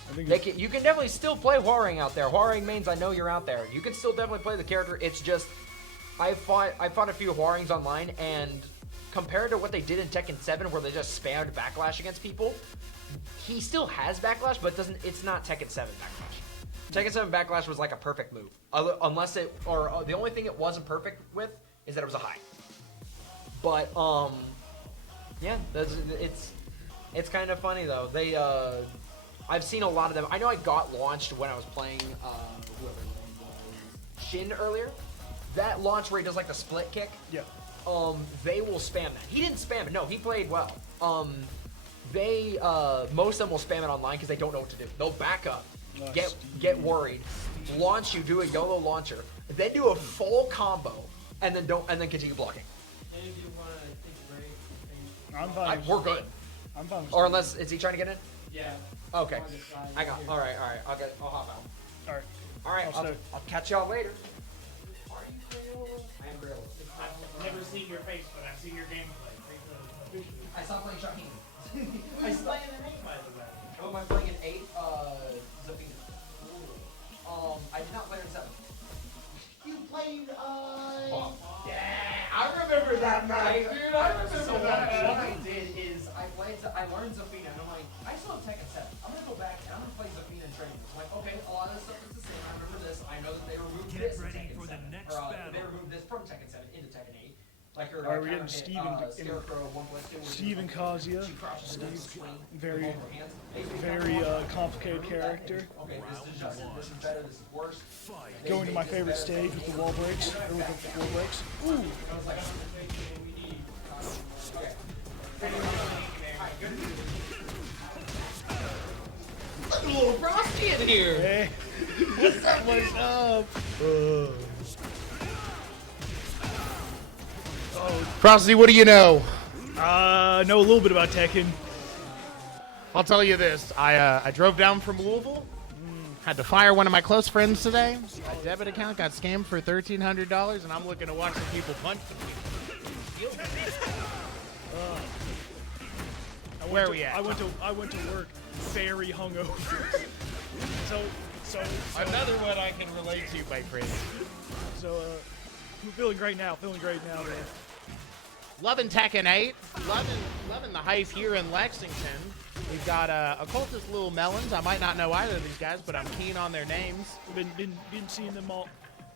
I think You can definitely still play Hworang out there. Hworang mains, I know you're out there. You can still definitely play the character. It's just I fought a few Hworangs online, and compared to what they did in Tekken 7, where they just spammed backlash against people, he still has backlash, but it's not Tekken 7 backlash. Tekken 7 backlash was like a perfect move, the only thing it wasn't perfect with is that it was a high. But yeah, it's kind of funny though. They I've seen a lot of them. I know I got launched when I was playing Shin earlier. That launch where he does like the split kick. yeah. They will spam that. He didn't spam it. No, he played well. Most of them will spam it online because they don't know what to do. They'll back up, get worried, launch you, do a YOLO launcher, then do a full combo, and then continue blocking. I'm fine. We're good. I'm fine. Or unless is he trying to get in? Yeah. Okay. All right. I'll hop out. All right. I'll catch y'all later. Are you Crayola? I am Crayola. I've never seen your face, but I've seen your gameplay. I stopped playing Shaheen. Who's playing the name, by the way? Who am I playing in 8? Zafina. I did not play her in 7. You played, Yeah, I remember that night. Dude, I remember that. What I did is I learned Zafina, and I'm like, I still have Tekken 7. I'm gonna go back and I'm gonna play Zafina in training. It's like, okay, a lot of this stuff is the same. I remember this. I know that they removed this in Tekken 7. They removed this from Tekken 7 into Tekken 8. Like her. Alright, we're getting Scarecrow 1+2. Steve Kazuya. Steve, Very complicated character. Okay, this is better. This is worse. Going to my favorite stage with the wall breaks. Or with the wall breaks. Ooh. A little frosty in here. Hey. What's up? Frosty, what do you know? Know a little bit about Tekken. I'll tell you this. I drove down from Louisville. Had to fire one of my close friends today. My debit account got scammed for $1,300, and I'm looking to watch some people punch some people. Where are we at? I went to work very hungover. so Another one I can relate to, my friend. So feeling great now. Man. Loving Tekken 8. Loving the hype here in Lexington. We've got Occultist lil'melons. I might not know either of these guys, but I'm keen on their names. Been seeing them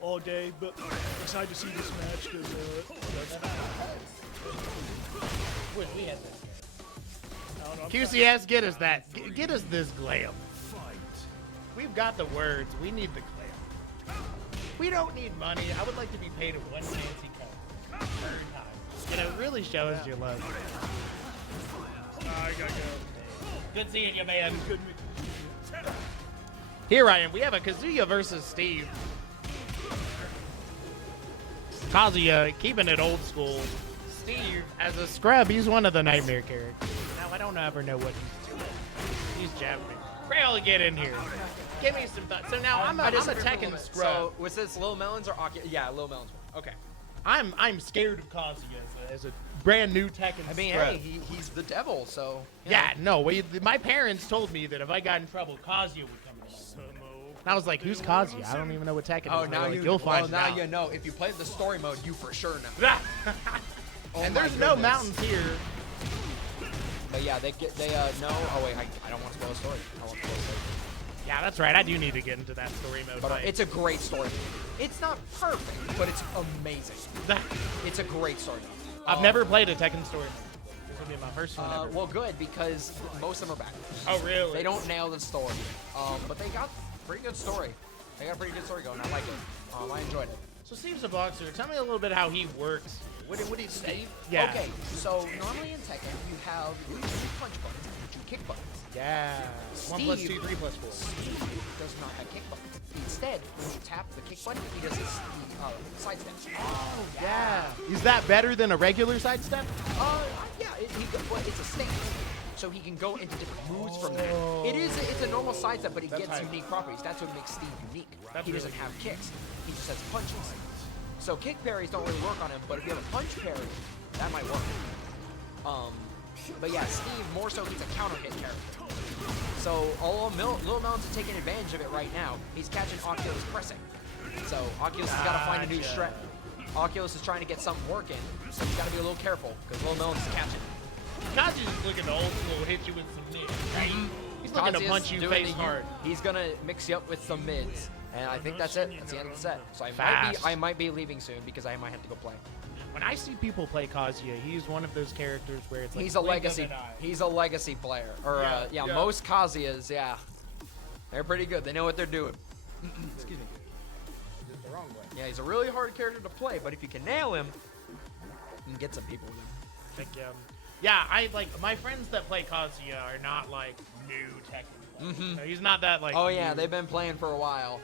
all day, but excited to see this match because We had this. QCS, get us that. Get us this glam. We've got the words. We need the glam. We don't need money. I would like to be paid one fancy coat per time. You know, really show us your love. I gotta go. Good seeing you, man. Here I am. We have a Kazuya versus Steve. Kazuya keeping it old school. Steve, as a scrub, he's one of the nightmare characters. Now, I don't ever know what he's doing. He's jabbing me. Crayola, get in here. Give me some thoughts. So now I'm a Tekken scrub. So was this lil'melons or Occultist? Yeah, lil'melons. Okay. I'm scared of Kazuya as a brand new Tekken I mean, scrub. hey, he's the devil, so. Yeah, no. My parents told me that if I got in trouble, Kazuya would come in. And I was like, who's Kazuya? I don't even know what Tekken is. Oh, And now they're like, you. You'll find now out. you know. If you play the story mode, you for sure know. And there's no mountains here. But yeah, they no. Oh wait, I don't want to spoil the story. I want to spoil the story. Yeah, that's right. I do need to get into that story mode. But fight. it's a great story. It's not perfect, but it's amazing. It's a great story. I've never played a Tekken story. This will be my first one ever. Well, good, because most of them are bad. Oh, really? They don't nail the story. But they got pretty good story. They got a pretty good story going. I like it. I enjoyed it. So Steve's a boxer. Tell me a little bit how he works. What do you say? Yeah. Okay, so normally in Tekken, you have 2 punch buttons and 2 kick buttons. Yeah. 1 plus 2, 3 plus 4. Steve does not have kick buttons. Instead, when you tap the kick button, he does his sidestep. Oh, yeah. Is that better than a regular sidestep? Yeah, well, it's a stance. So he can go into different moves from there. It's a normal sidestep, but he gets unique properties. That's what makes Steve unique. He doesn't have kicks. He just has punches. So kick parries don't really work on him, but if you have a punch parry, that might work. But yeah, Steve, more so, he's a counter hit character. So although lil'melons is taking advantage of it right now, he's catching Occultist pressing. So Occultist has got to find a new strat. Occultist is trying to get something working, so he's got to be a little careful, because lil'melons is catching. Kazuya's just looking to old school hit you with some mids, right? He's looking to punch you face hard. He's gonna mix you up with some mids, and I think that's it. That's the end of the set. So I might be leaving soon because I might have to go play. When I see people play Kazuya, he's one of those characters where it's like He's a legacy player, or most Kazuyas, they're pretty good. They know what they're doing. Excuse me. the wrong way. Yeah, he's a really hard character to play, but if you can nail him, you can get some people with him. Like, yeah, I like my friends that play Kazuya are not like new Tekken players. So he's not that like. Oh yeah, new. they've been playing for a while.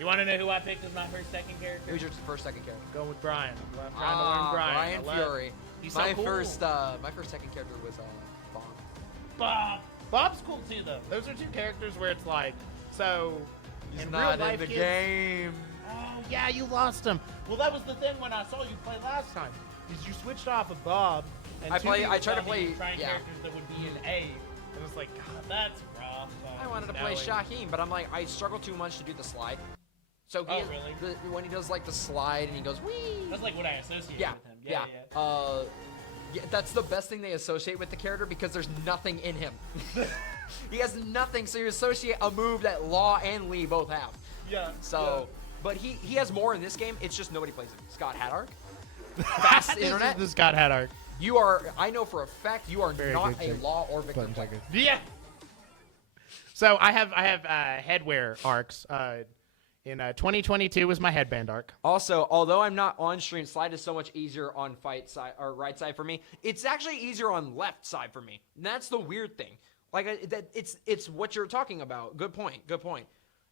You want to know who I picked as my first Tekken character? Who's your first Tekken character? Go with Brian. I'm trying to learn Brian. Brian Fury. He's so cool. My first Tekken character was Bob. Bob's cool too, though. Those are two characters where it's like, so He's in not real life, in the kids, game. Oh yeah, you lost him. Well, that was the thing when I saw you play last time. Is you switched off of Bob. And I tried to play characters that would be in A. And it's like, God, that's rough. I wanted to play Shaheen, but I'm like, I struggle too much to do the slide. So really? When he does like the slide and he goes wee. That's like what I associate Yeah, with him. Yeah, that's the best thing they associate with the character because there's nothing in him. He has nothing, so you associate a move that Law and Lee both have. Yeah. So, but he has more in this game. It's just nobody plays him. Scott Haddock. Fast internet. This Scott Haddock. You are. I know for a fact you are Very not good a check. Law or Victor player. Yeah. So I have headwear arcs. In 2022 was my headband arc. Also, although I'm not on stream, slide is so much easier on fight side or right side for me. It's actually easier on left side for me. And that's the weird thing. Like it's what you're talking about. Good point. Good point.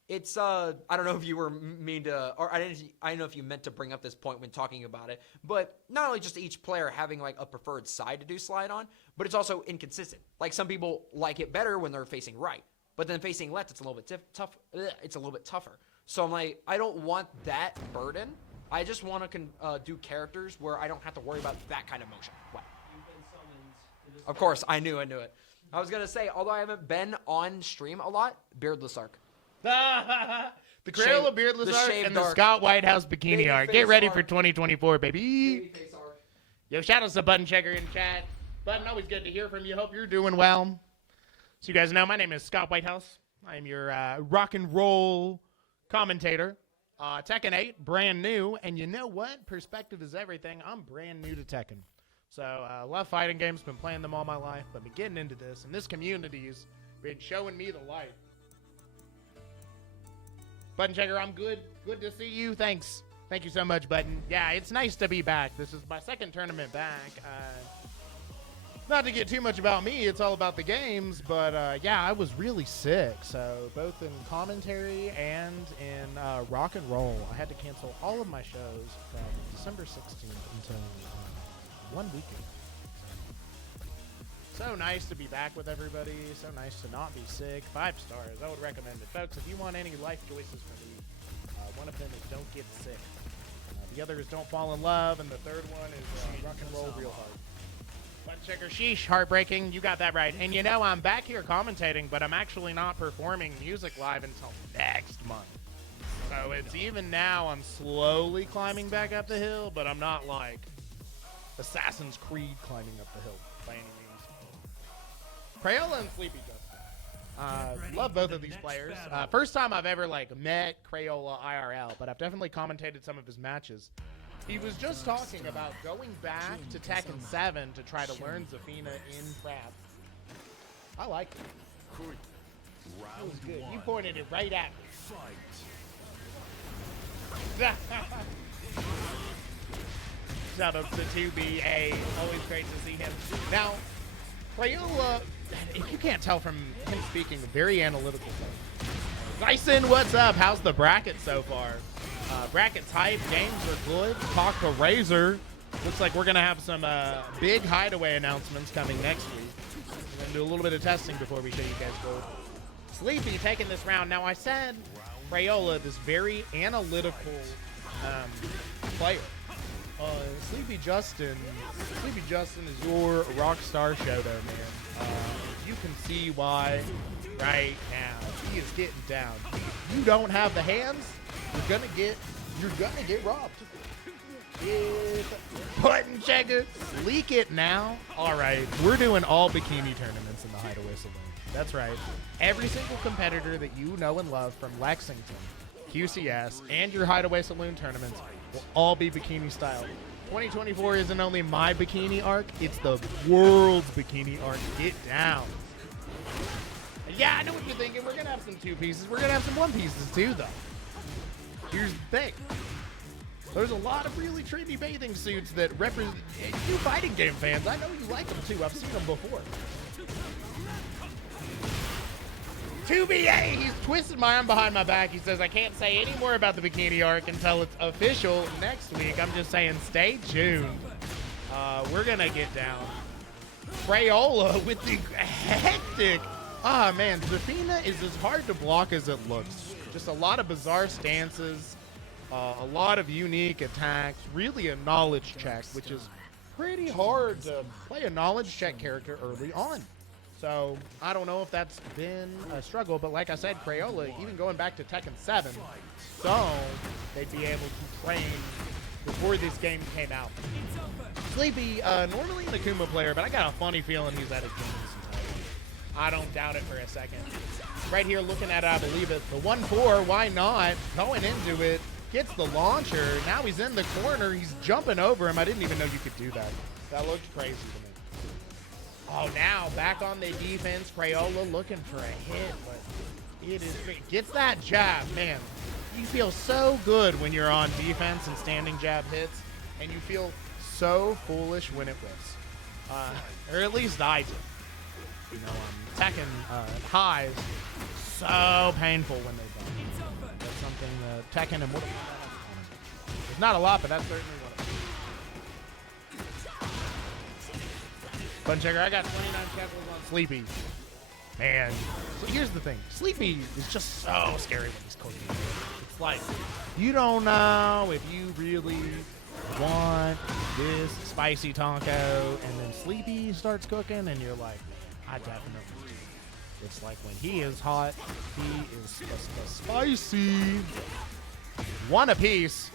It's I don't know if you were mean to, or I don't know if you meant to bring up this point when talking about it. But not only just each player having like a preferred side to do slide on, but it's also inconsistent. Like some people like it better when they're facing right, but then facing left, it's a little bit tough. It's a little bit tougher. So I'm like, I don't want that burden. I just want to do characters where I don't have to worry about that kind of motion. What? Of course, I knew it. I was going to say, although I haven't been on stream a lot, Beardless Arc. The Crayola Beardless the arc shaved and the arc. Scott Whitehouse bikini Baby arc. face Get ready arc. for 2024, baby. Babyface arc. Yo, shout outs to Button Checker in chat. Button, always good to hear from you. Hope you're doing well. So you guys know, my name is Scott Whitehouse. I am your rock and roll commentator. Tekken 8, brand new. And you know what? Perspective is everything. I'm brand new to Tekken. So love fighting games. Been playing them all my life. But been getting into this. And this community's been showing me the light. Button Checker, I'm good. Good to see you. Thanks. Thank you so much, Button. Yeah, it's nice to be back. This is my second tournament back. Not to get too much about me, it's all about the games, but yeah, I was really sick. So both in commentary and in rock and roll, I had to cancel all of my shows from December 16th until 1 week ago. So nice to be back with everybody. So nice to not be sick. 5 stars. I would recommend it. Folks, if you want any life choices from me, one of them is don't get sick. The other is don't fall in love. And the third one is rock and roll real hard. Button Checker, sheesh, heartbreaking. You got that right. And you know, I'm back here commentating, but I'm actually not performing music live until next month. So it's even now I'm slowly climbing back up the hill, but I'm not like Assassin's Creed climbing up the hill by any means. Crayola and Sleepy Justin. Love both of these players. First time I've ever like met Crayola IRL, but I've definitely commentated some of his matches. He was just talking about going back to Tekken 7 to try to learn Zafina in prep. I like it. That was good. You pointed it right at me. Shout out to 2BA. Always great to see him. Now, Crayola, if you can't tell from him speaking, very analytical. Dyson, what's up? How's the bracket so far? Bracket's hype. Games are good. Talk to Razor. Looks like we're going to have some big hideaway announcements coming next week. We're going to do a little bit of testing before we show you guys gold. Sleepy taking this round. Now, I said Crayola, this very analytical player. Sleepy Justin is your rock star showdown, man. You can see why right now he is getting down. You don't have the hands, you're gonna get robbed. Button checker, leak it now. All right, we're doing all bikini tournaments in the Hideaway Saloon. That's right. Every single competitor that you know and love from Lexington, QCS, and your Hideaway Saloon tournaments will all be bikini style. 2024 isn't only my bikini arc, it's the world's bikini arc. Get down. Yeah, I know what you're thinking. We're going to have some 2 pieces. We're going to have some 1 pieces too, though. Here's the thing. There's a lot of really trendy bathing suits that represent you fighting game fans. I know you like them too. I've seen them before. 2BA, he's twisted my arm behind my back. He says, I can't say any more about the bikini arc until it's official next week. I'm just saying, stay tuned. We're going to get down. Crayola with the hectic. Ah, man, Zafina is as hard to block as it looks. Just a lot of bizarre stances, a lot of unique attacks, really a knowledge check, which is pretty hard to play a knowledge check character early on. So I don't know if that's been a struggle, but like I said, Crayola, even going back to Tekken 7, so they'd be able to train before this game came out. Sleepy, normally an Akuma player, but I got a funny feeling he's at a game. I don't doubt it for a second. Right here, looking at it, I believe it. The 1-4, why not? Going into it, gets the launcher. Now he's in the corner. He's jumping over him. I didn't even know you could do that. That looked crazy to me. Oh, now back on the defense. Crayola looking for a hit, but it is gets that jab, man. You feel so good when you're on defense and standing jab hits, and you feel so foolish when it whips. Or at least I do. You know, Tekken highs so painful when they don't. That's something Tekken and what it's not a lot, but that's certainly one of them. Button checker, I got 29 shekels on Sleepy. Man, so here's the thing. Sleepy is just so scary when he's cooking. It's like, you don't know if you really want this spicy taco, and then Sleepy starts cooking, and you're like, I definitely do. It's like when he is hot, he is spicy. One apiece.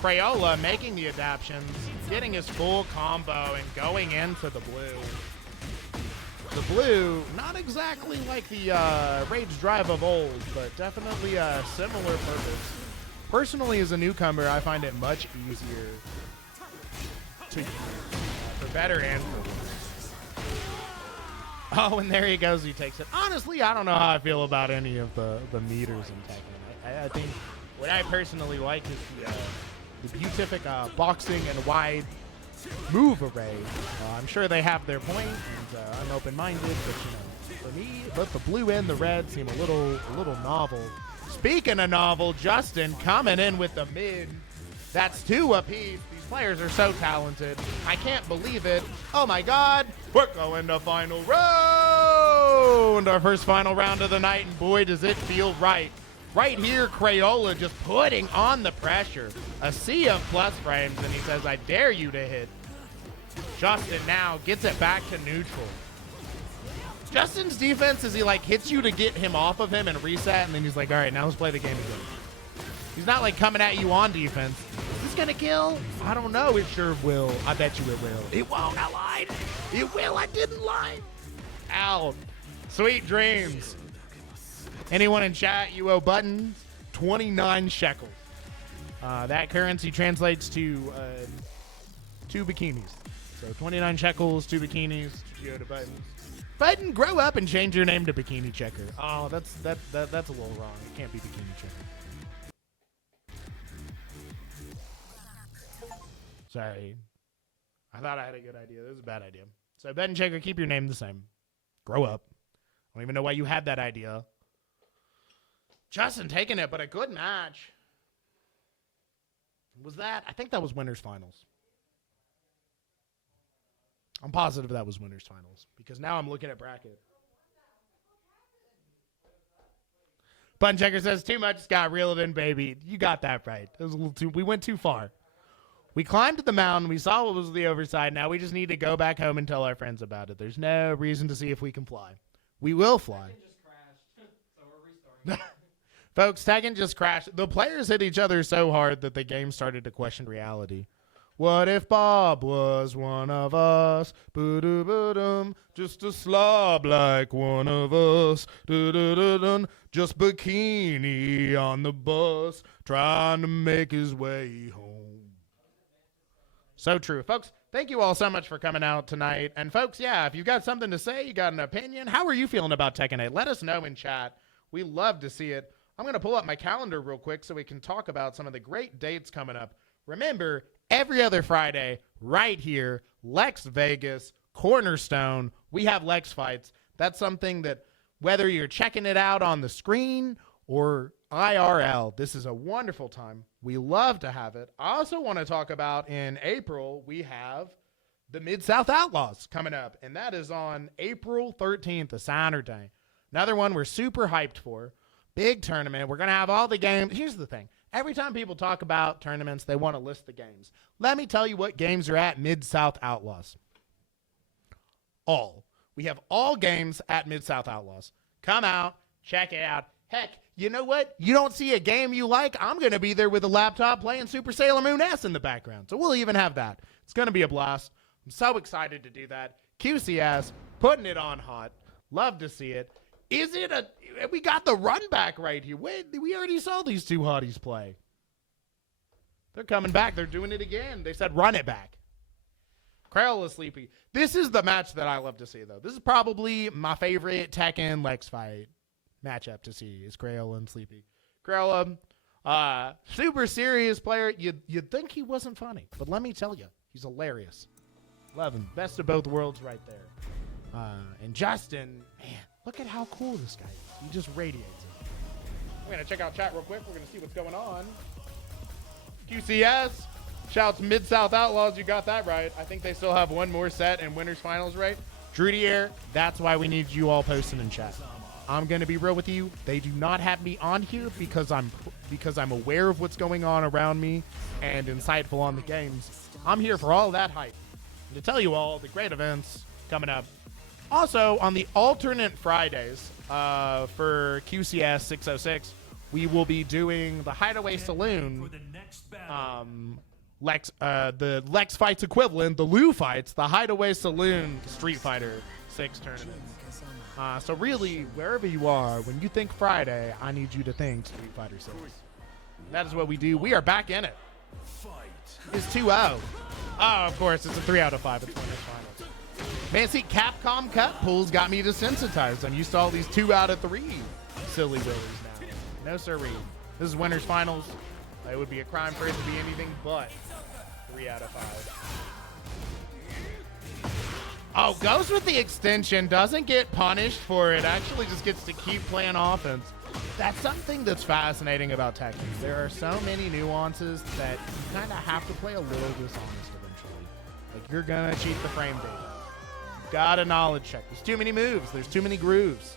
Crayola making the adaptions, getting his full combo, and going into the blue. The blue, not exactly like the Rage Drive of old, but definitely a similar purpose. Personally, as a newcomer, I find it much easier to use, for better and for worse. Oh, and there he goes. He takes it. Honestly, I don't know how I feel about any of the meters in Tekken. I think what I personally like is the beatific boxing and wide move array. I'm sure they have their point, and I'm open-minded, but you know, for me, both the blue and the red seem a little novel. Speaking of novel, Justin coming in with the mid. That's 2 apiece. These players are so talented. I can't believe it. Oh my God, we're going to final round. Our first final round of the night, and boy, does it feel right. Right here, Crayola just putting on the pressure. A sea of plus frames, and he says, I dare you to hit. Justin now gets it back to neutral. Justin's defense is he like hits you to get him off of him and reset, and then he's like, all right, now let's play the game again. He's not like coming at you on defense. Is this gonna kill? I don't know. It sure will. I bet you it will. It won't. I lied. It will. I didn't lie. Out. Sweet dreams. Anyone in chat, you owe buttons 29 shekels. That currency translates to 2 bikinis. So 29 shekels, 2 bikinis, you owe to buttons. Button, grow up and change your name to Bikini Checker. Oh, that's a little wrong. It can't be Bikini Checker. Sorry. I thought I had a good idea. This is a bad idea. So Button Checker, keep your name the same. Grow up. I don't even know why you had that idea. Justin taking it, but a good match. Was that? I think that was winners finals. I'm positive that was winners finals because now I'm looking at bracket. Button Checker says too much. Scott, reel it in, baby. You got that right. It was a little too. We went too far. We climbed the mountain. We saw what was the overside. Now we just need to go back home and tell our friends about it. There's no reason to see if we can fly. We will fly. Tekken just crashed, so we're restarting. Folks, Tekken just crashed. The players hit each other so hard that the game started to question reality. What if Bob was one of us? Boo-doo-boo-dum, just a slob like one of us. Doo-doo-doo-dum, just bikini on the bus, trying to make his way home. So true. Folks, thank you all so much for coming out tonight. And folks, yeah, if you've got something to say, you got an opinion, how are you feeling about Tekken 8? Let us know in chat. We love to see it. I'm going to pull up my calendar real quick so we can talk about some of the great dates coming up. Remember, every other Friday, right here, Lex Vegas, Cornerstone, we have Lex Fights. That's something that whether you're checking it out on the screen or IRL, this is a wonderful time. We love to have it. I also want to talk about in April, we have the Mid-South Outlaws coming up, and that is on April 13th, a Saturday. Another one we're super hyped for. Big tournament. We're going to have all the games. Here's the thing. Every time people talk about tournaments, they want to list the games. Let me tell you what games are at Mid-South Outlaws. All. We have all games at Mid-South Outlaws. Come out. Check it out. Heck, you know what? You don't see a game you like? I'm going to be there with a laptop playing Super Sailor Moon S in the background. So we'll even have that. It's going to be a blast. I'm so excited to do that. QCS, putting it on hot. Love to see it. Is it a... We got the run back right here. Wait, we already saw these two hotties play. They're coming back. They're doing it again. They said run it back. Crayola Sleepy. This is the match that I love to see, though. This is probably my favorite Tekken Lex Fight matchup to see is Crayola and Sleepy. Crayola, super serious player. You'd think he wasn't funny, but let me tell you, he's hilarious. Love him. Best of both worlds right there. And Justin, man, look at how cool this guy is. He just radiates it. We're going to check out chat real quick. We're going to see what's going on. QCS. Shouts Mid-South Outlaws. You got that right. I think they still have one more set in winners finals, right? Drudier, that's why we need you all posting in chat. I'm going to be real with you. They do not have me on here because I'm aware of what's going on around me and insightful on the games. I'm here for all that hype. And to tell you all the great events coming up. Also, on the alternate Fridays for QCS 606, we will be doing the Hideaway Saloon, the Lex Fights equivalent, the Lou Fights, the Hideaway Saloon Street Fighter 6 tournament. So really, wherever you are, when you think Friday, I need you to think Street Fighter 6. That is what we do. We are back in it. It's 2-0. Oh, of course, it's a 3 out of 5. It's winners finals. Man, see, Capcom Cup pools got me desensitized. I'm used to all these 2 out of 3 silly willies now. No sirree. This is winners finals. It would be a crime for it to be anything but 3 out of 5. Oh, goes with the extension. Doesn't get punished for it. Actually just gets to keep playing offense. That's something that's fascinating about Tekken. There are so many nuances that you kind of have to play a little dishonest eventually. Like, you're going to cheat the frame data. Got a knowledge check. There's too many moves. There's too many grooves.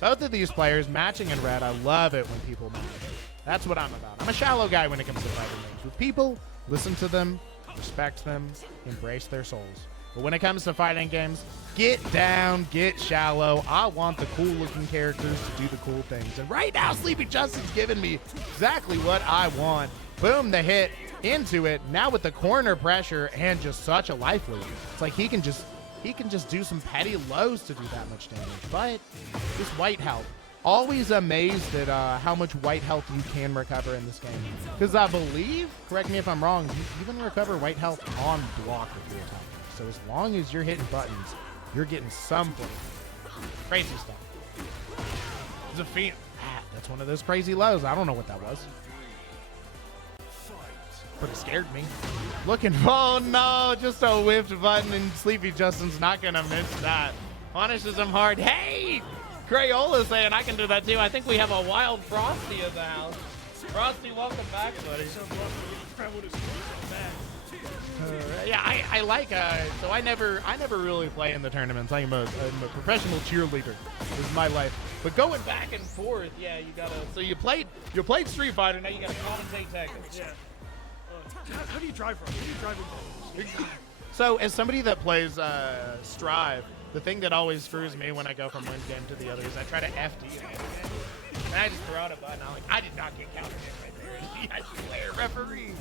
Both of these players matching in red. I love it when people match. That's what I'm about. I'm a shallow guy when it comes to fighting games. With people, listen to them, respect them, embrace their souls. But when it comes to fighting games, get down, get shallow. I want the cool-looking characters to do the cool things. And right now, Sleepy Justin's giving me exactly what I want. Boom, the hit into it. Now with the corner pressure and just such a life lead. It's like he can just do some petty lows to do that much damage. But this white help always amazed at how much white health you can recover in this game. Because I believe, correct me if I'm wrong, you even recover white health on block if you're attacking. So as long as you're hitting buttons, you're getting something. Crazy stuff. Zafina. That's one of those crazy lows. I don't know what that was. Pretty scared me. Looking, oh no, just a whiffed button and Sleepy Justin's not gonna miss that. Punishes him hard. Hey! Crayola saying I can do that too. I think we have a wild Frosty in the house. Frosty, welcome back, buddy. Yeah, I like, so I never really play in the tournaments. I'm a professional cheerleader. This is my life. But going back and forth, yeah, you gotta, so you played Street Fighter, now you gotta commentate Tekken. Yeah. How do you drive from? How do you drive in So as somebody that plays Strive, the thing that always screws me when I go from one game to the other is I try to FD and I just throw out a button. I'm like, I did not get countered in right there. I swear, referee.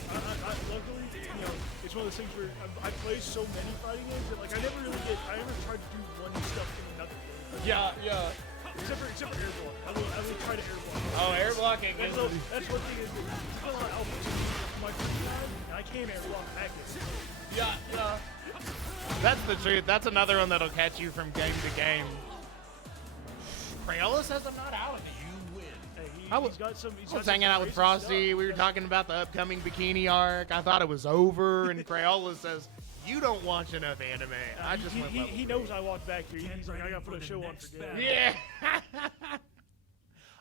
Luckily, you know, it's one of those things where I play so many fighting games that like I never tried to do one stuff in another game. Yeah. Except for air block. I will try to air block. Oh, air blocking. That's one thing is a lot of alphas my first time, and I can't air block back in. Yeah. That's the truth. That's another one that'll catch you from game to game. Crayola says I'm not out of it. I was hanging out with Frosty. We were talking about the upcoming bikini arc. I thought it was over, and Crayola says, "You don't watch enough anime." I just he knows I walked back here. He's like, I gotta put a show on for Dad. Yeah.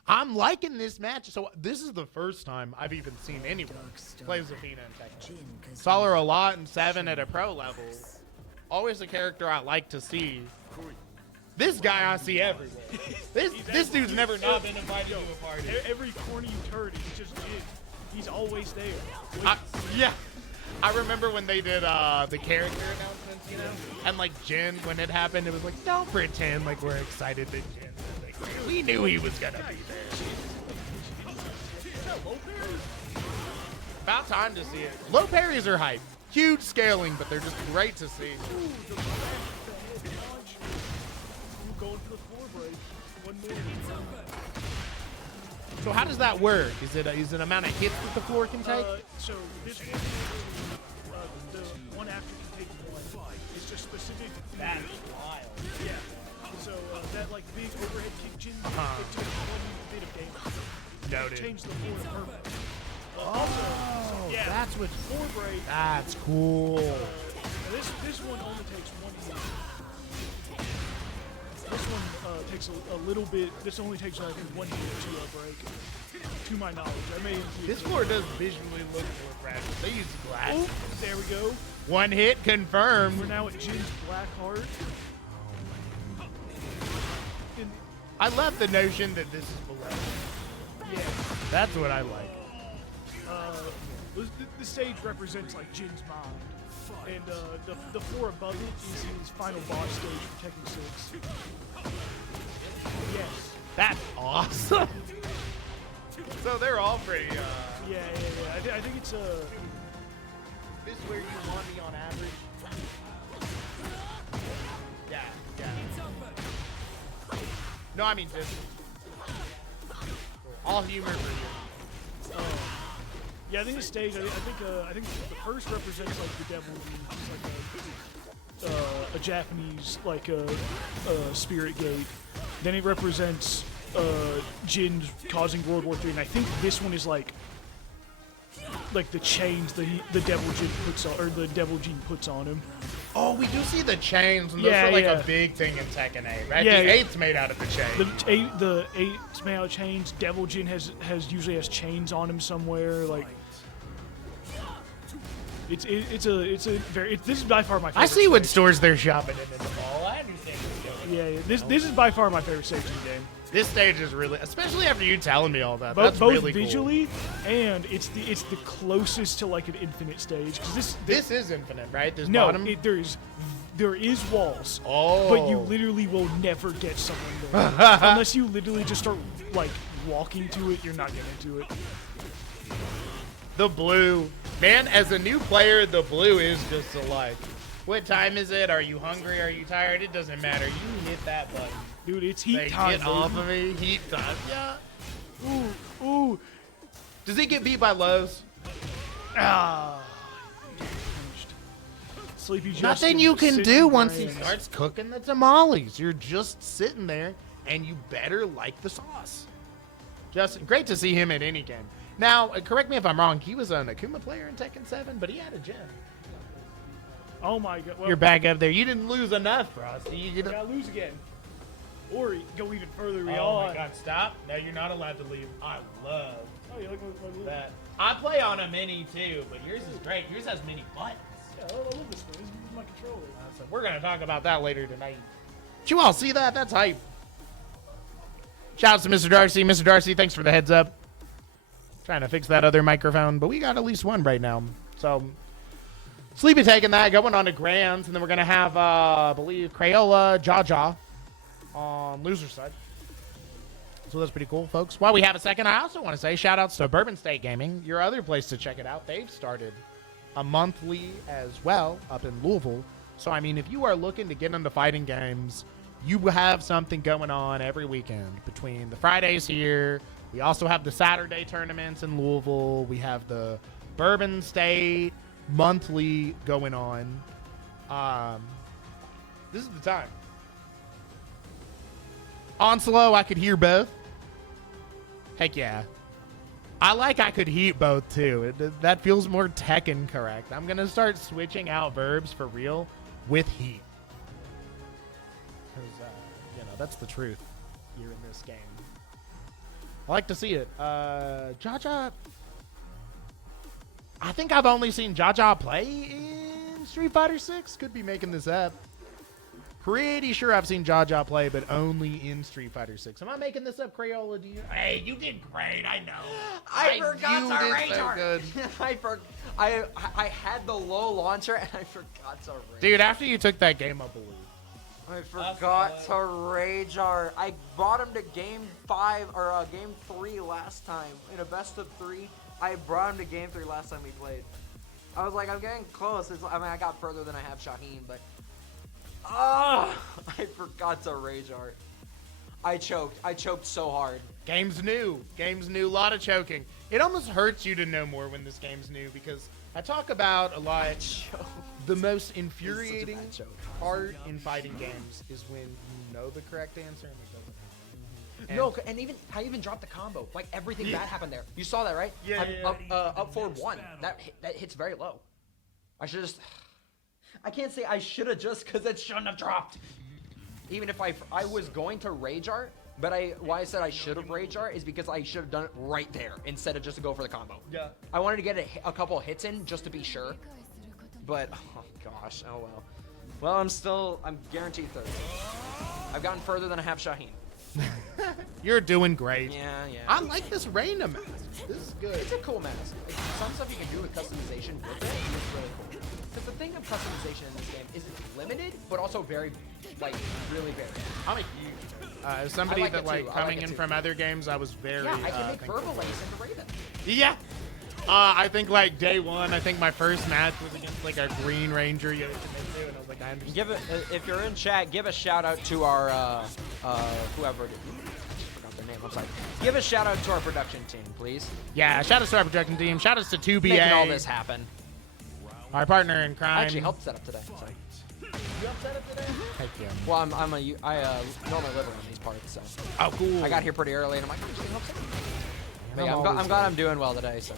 I'm liking this match. So this is the first time I've even seen anyone play Zafina in Tekken. Saw her a lot in 7 at a pro level. Always a character I like to see. This guy I see everywhere. This dude's never not been invited to a party. Every corner you turn, he's just in. He's always there. Yeah. I remember when they did the character announcements, you know? And like Jin, when it happened, it was like, don't pretend like we're excited that Jin. Like, we knew he was gonna be there. About time to see it. Low parries are hype. Huge scaling, but they're just great to see. Going for the floor break. One more. So how does that work? Is it an amount of hits that the floor can take? So this one, the one after you take one, is just specific. That is wild. Yeah. So that like big overhead kick Jin, it took 1 bit of damage. Noted. Change the floor permanent. Oh, yeah, that's what. Floor break. That's cool. This one only takes 1 hit. This one takes a little bit. This only takes I think 1 hit to break. To my knowledge, I may. This floor does visually look more fragile. They use glass. Oh, there we go. 1 hit confirmed. We're now at Jin's Black Heart. I love the notion that this is below. Yeah. That's what I like. The stage represents like Jin's mind, and the floor above it is his final boss stage for Tekken 6. Yes. That's awesome. So they're all pretty. Yeah. I think it's This is where you want me on average. Yeah. No, I mean just all humor for you. Yeah, I think the stage. I think the first represents like the devil, it's like a Japanese like spirit gate. Then it represents Jin causing World War III, and I think this one is like the chains the devil Jin puts on, or the devil Jin puts on him. Oh, we do see the chains, and those are like a big thing in Tekken 8, right? Yeah, the 8's made out of the chain. The 8's made out of chains. Devil Jin usually has chains on him somewhere. Like it's a very. This is by far my favorite. I see what stores they're shopping in the mall. I understand. Yeah. This is by far my favorite stage in the game. This stage is really, especially after you telling me all that. That's both really cool. visually, and it's the closest to like an infinite stage. Cause this is infinite, right? This no, bottom? there is walls. Oh. But you literally will never get someone there unless you literally just start like walking to it. You're not getting to it. The blue, man. As a new player, the blue is just a like. What time is it? Are you hungry? Are you tired? It doesn't matter. You hit that button. Dude, it's heat They time. get off baby. of me. Heat time. Yeah. Ooh. Does he get beat by Lowe's? Ah. Finished. Sleepy Justin Nothing you can sitting do once he grand. starts cooking the tamales. You're just sitting there, and you better like the sauce. Justin, great to see him at any game. Now, correct me if I'm wrong. He was an Akuma player in Tekken 7, but he had a gem. Oh my god. Well, You're back up there. You didn't lose enough, Frosty. You I get gotta lose again. Or go even further Oh beyond. my God! Stop! No, you're not allowed to leave. I love Oh, you like my little... that. I play on a mini too, but yours is great. Yours has mini buttons. Yeah, I love this one. This is my controller. So we're gonna talk about that later tonight. Did you all see that? That's hype. Shouts to Mr. Darcy. Mr. Darcy, thanks for the heads up. Trying to fix that other microphone, but we got at least one right now. So, Sleepy taking that, going on to Grands, and then we're going to have, I believe, Crayola, Jaja on loser side. So that's pretty cool, folks. While we have a second, I also want to say shout-outs to Bourbon State Gaming, your other place to check it out. They've started a monthly as well up in Louisville. So, I mean, if you are looking to get into fighting games, you have something going on every weekend between the Fridays here. We also have the Saturday tournaments in Louisville. We have the Bourbon State monthly going on. This is the time. Onslow, I could hear both. Heck yeah. I could heat both too. That feels more Tekken correct. I'm going to start switching out verbs for real with heat. Because, that's the truth here in this game. I like to see it. Jaja. I think I've only seen Jaja play in Street Fighter 6. Could be making this up. Pretty sure I've seen Jaja play, but only in Street Fighter 6. Am I making this up, Crayola? Do you? Hey, you did great. I know. I forgot you to did rage so art. good. I had the low launcher and I forgot to rage. Dude, after you took that game, I believe. I forgot to rage art. I brought him to game 5 or game 3 last time in a best of 3. I brought him to game 3 last time we played. I was like, I'm getting close. I got further than I have Shaheen, but I forgot to rage art. I choked so hard. Game's new. A lot of choking. It almost hurts you to know more when this game's new because I talk about a lot. The most infuriating part in fighting games is when you know the correct answer and it doesn't happen. No, and even I even dropped the combo. Like everything bad happened there. You saw that, right? Yeah, I'm up forward 1. That hits very low. I should just. I can't say I should have just because it shouldn't have dropped. Even if I was going to rage art, but why I said I should have rage art is because I should have done it right there instead of just to go for the combo. Yeah. I wanted to get a couple hits in just to be sure. But, oh gosh, oh well. Well, I'm guaranteed third. I've gotten further than I have Shaheen. You're doing great. Yeah. I like this Reina mask. This is good. It's a cool mask. Like, some stuff you can do with customization with it is really cool. Because the thing of customization in this game is it's limited, but also very, really varied. I'm a huge somebody I like that it too. like I like coming it in too. from other games. I was very. Yeah, I can make thankful verbal for. lace into Raven. Yeah. I think day one. I think my first match was against a Green Ranger. And I was like, I understand. Give it if you're in chat. Give a shout out to our whoever. I just forgot their name. I'm sorry. Give a shout out to our production team, please. Yeah, shout out to our production team. Shout out to 2BA. Making all this happen. Our partner in crime. I actually helped set up today. So. You helped set up today? Heck yeah. Well, I normally live around these parts, so. Oh, cool. I got here pretty early, and I'm like, I'm just gonna help set up. But I'm yeah, always I'm glad I'm doing well today, so.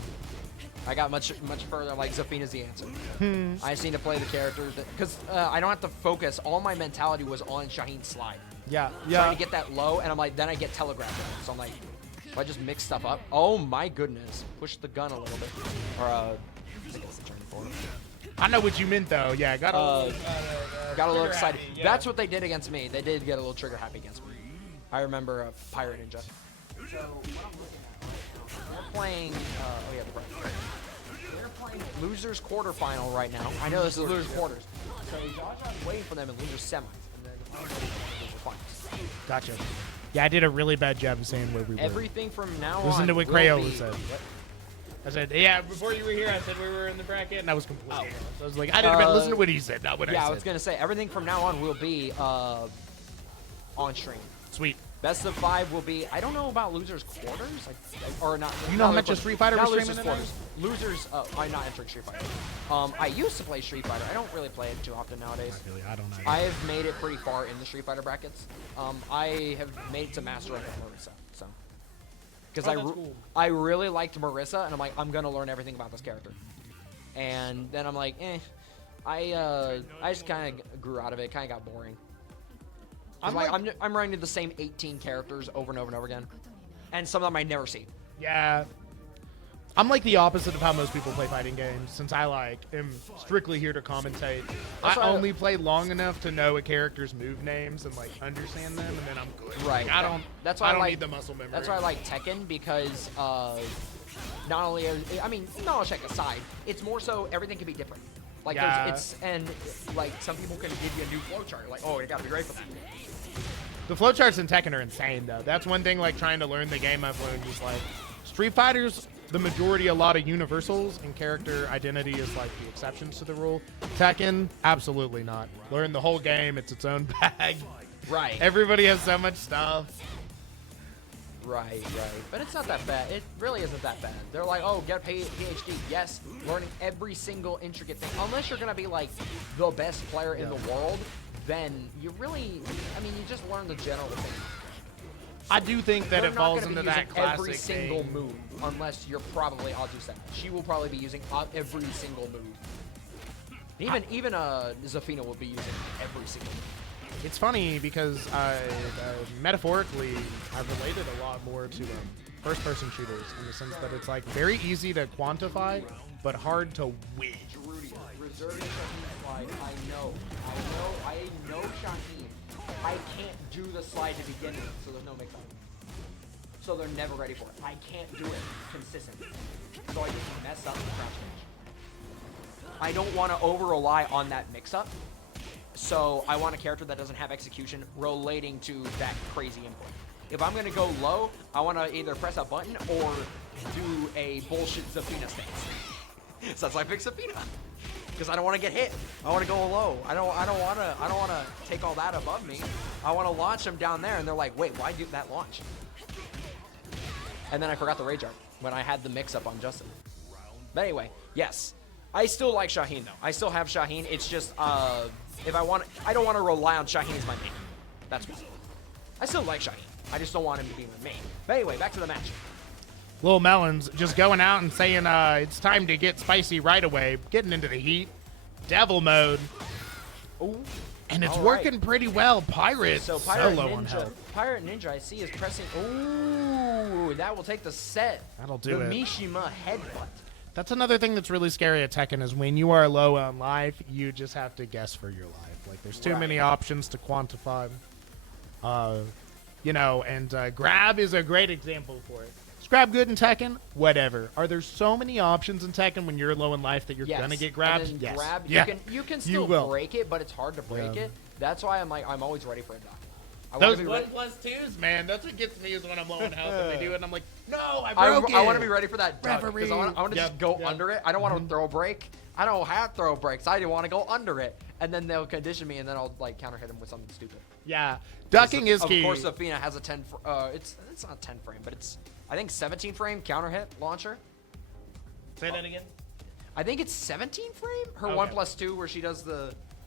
I got much further, like Zafina's the answer. I just need to play the character, because I don't have to focus. All my mentality was on Shaheen's slide. Yeah. Trying to get that low, and I'm like, then I get telegraphed. So I'm like, if I just mix stuff up. Oh my goodness. Push the gun a little bit. Or, I think it's the turn forward. I know what you meant, though. Yeah, I got a little excited. Yeah. That's what they did against me. They did get a little trigger happy against me. I remember Pirateninja. So, what I'm looking at right now, we're playing, we're playing losers quarterfinal right now. I know this is losers quarters. So, Jaja's waiting for them in losers semis, and then loser finals. Gotcha. Yeah, I did a really bad job of saying where we were. Everything from now on. Listen to what will Crayola be- said. I said, yeah, before you were here, I said we were in the bracket, and I was completely wrong. So I was like, I didn't even listen to what he said, not what I said. Yeah, I was going to say, everything from now on will be on stream. Sweet. Best of 5 will be, I don't know about losers quarters, or not. You know how much of Street Fighter not we're losers streaming quarters. Losers, I'm not entering Street Fighter. I used to play Street Fighter. I don't really play it too often nowadays. Really, I don't know. I have made it pretty far in the Street Fighter brackets. I have made it to Master Rank with Marissa, so. Because cool. I really liked Marissa, and I'm like, I'm gonna learn everything about this character. And then I'm like, I just kind of grew out of it. Kind of got boring. I'm running the same 18 characters over and over and over again, and some of them I never see. Yeah. I'm like the opposite of how most people play fighting games, since I am strictly here to commentate. I only play long enough to know a character's move names and understand them, and then I'm good. Right. I don't. That's why I don't need the muscle memory. That's why I like Tekken, because not only knowledge check aside, it's more so everything can be different. Some people can give you a new flowchart. Like, oh, you gotta be ready for that. The flowcharts in Tekken are insane, though. That's one thing. Trying to learn the game I've learned is Street Fighter's the majority, a lot of universals, and character identity is the exceptions to the rule. Tekken, absolutely not. Learn the whole game. It's its own bag. Right. Everybody has so much stuff. Right. But it's not that bad. It really isn't that bad. They're like, oh, get a PhD. Yes, learning every single intricate thing. Unless you're going to be, the best player in the world, then you really, you just learn the general thing. I do think that it falls into that classic every single thing. move, unless you're probably, I'll just say, she will probably be using every single move. Even Zafina will be using every single move. It's funny because metaphorically, I've related a lot more to first-person shooters in the sense that it's very easy to quantify, but hard to win. Reserving Shaheen slide, I know Shaheen. I can't do the slide to begin with, so there's no mix-up. So they're never ready for it. I can't do it consistently. So I just mess up the crouch dash. I don't want to over-rely on that mix-up. So I want a character that doesn't have execution relating to that crazy input. If I'm going to go low, I want to either press a button or do a bullshit Zafina stance. So that's why I pick Zafina. Because I don't want to get hit. I want to go low. I don't want to take all that above me. I want to launch them down there, and they're like, wait, why do that launch? And then I forgot the rage art when I had the mix-up on Justin. But anyway, yes. I still like Shaheen, though. I still have Shaheen. It's just, I don't want to rely on Shaheen as my main. That's why. I still like Shaheen. I just don't want him to be my main. But anyway, back to the match. lil'melons just going out and saying it's time to get spicy right away, getting into the heat. Devil mode. Ooh. And it's working pretty well. Pirate so solo on health. Pirateninja, I see, is pressing. Ooh, that will take the set. That'll do it. The Mishima headbutt. That's another thing that's really scary at Tekken is when you are low on life, you just have to guess for your life. There's too many options to quantify. And grab is a great example for it. Is grab good in Tekken? Whatever. Are there so many options in Tekken when you're low in life that you're gonna get grabbed? And then yes. grab, yeah. You can still break it, but it's hard to break it. That's why I'm always ready for a dock. Those 1+2s, man. That's what gets me is when I'm low in health and they do it, and I'm like, no, I broke it. I want to be ready for that duck because I want to just go under it. I don't want to throw a break. I don't have throw breaks. I want to go under it, and then they'll condition me, and then I'll counter hit them with something stupid. Yeah, ducking is key. Of course, Zafina has a 10. It's not 10 frame, but it's I think 17 frame counter hit launcher. Say that again. I think it's 17 frame. Her 1+2 where she does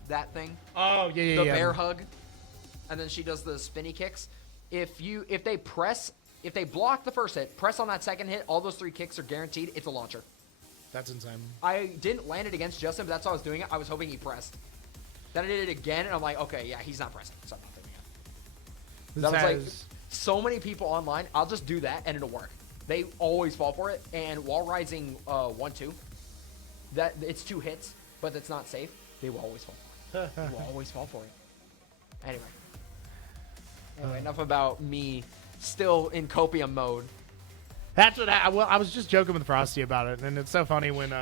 that thing. Oh yeah. The bear hug. And then she does the spinny kicks. If they block the first hit, press on that second hit, all those 3 kicks are guaranteed. It's a launcher. That's insane. I didn't land it against Justin, but that's how I was doing it. I was hoping he pressed. Then I did it again, and I'm like, okay, yeah, he's not pressing, so I'm not doing it. That was so many people online, I'll just do that, and it'll work. They always fall for it, and while rising 1-2, that it's 2 hits, but it's not safe, they will always fall for it. They will always fall for it. Anyway, enough about me still in copium mode. That's what I was just joking with Frosty about it, and it's so funny when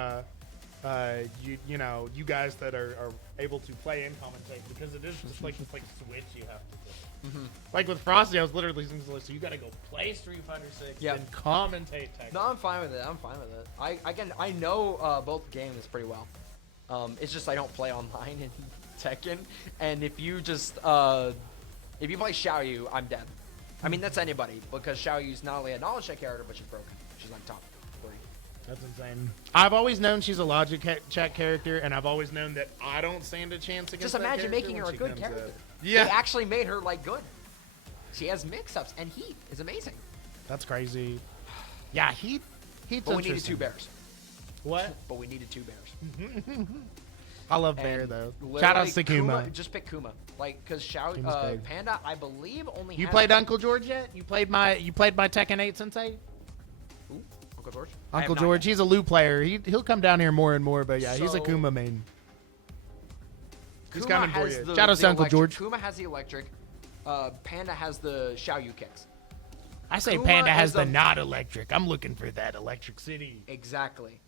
you know, you guys that are able to play and commentate, because it is just like this like switch you have to do. Like with Frosty, I was literally thinking, so you got to go play Street Fighter 6 and commentate Tekken. No, I'm fine with it. I'm fine with it. I know both games pretty well. It's just I don't play online in Tekken, and if you just if you play Xiaoyu, I'm dead. I mean, that's anybody, because Xiaoyu's not only a knowledge check character, but she's broken. She's like top 3. That's insane. I've always known she's a logic check character, and I've always known that I don't stand a chance against Just that imagine character making her when a she good comes character. up. Yeah. They actually made her like good. She has mix-ups, and Heat is amazing. That's crazy. Yeah, Heat's But we needed interesting. 2 bears. What? But we needed 2 bears. I love Bear, And though. literally Shout out to Kuma. Just pick Kuma. Like, because Kuma's big. Panda, I believe, only You has played Uncle George yet? You played my Tekken 8 Sensei? Ooh, Uncle George? I have Uncle not George, yet. he's a Lu player. He'll come down here more and more, but yeah, he's a So- Kuma main. He's Kuma coming for has you. the- Shout out the to Uncle electric. George. Kuma has the electric. Panda has the Xiaoyu kicks. I say Kuma Panda has is the a- not electric. I'm looking for that electric city. Exactly.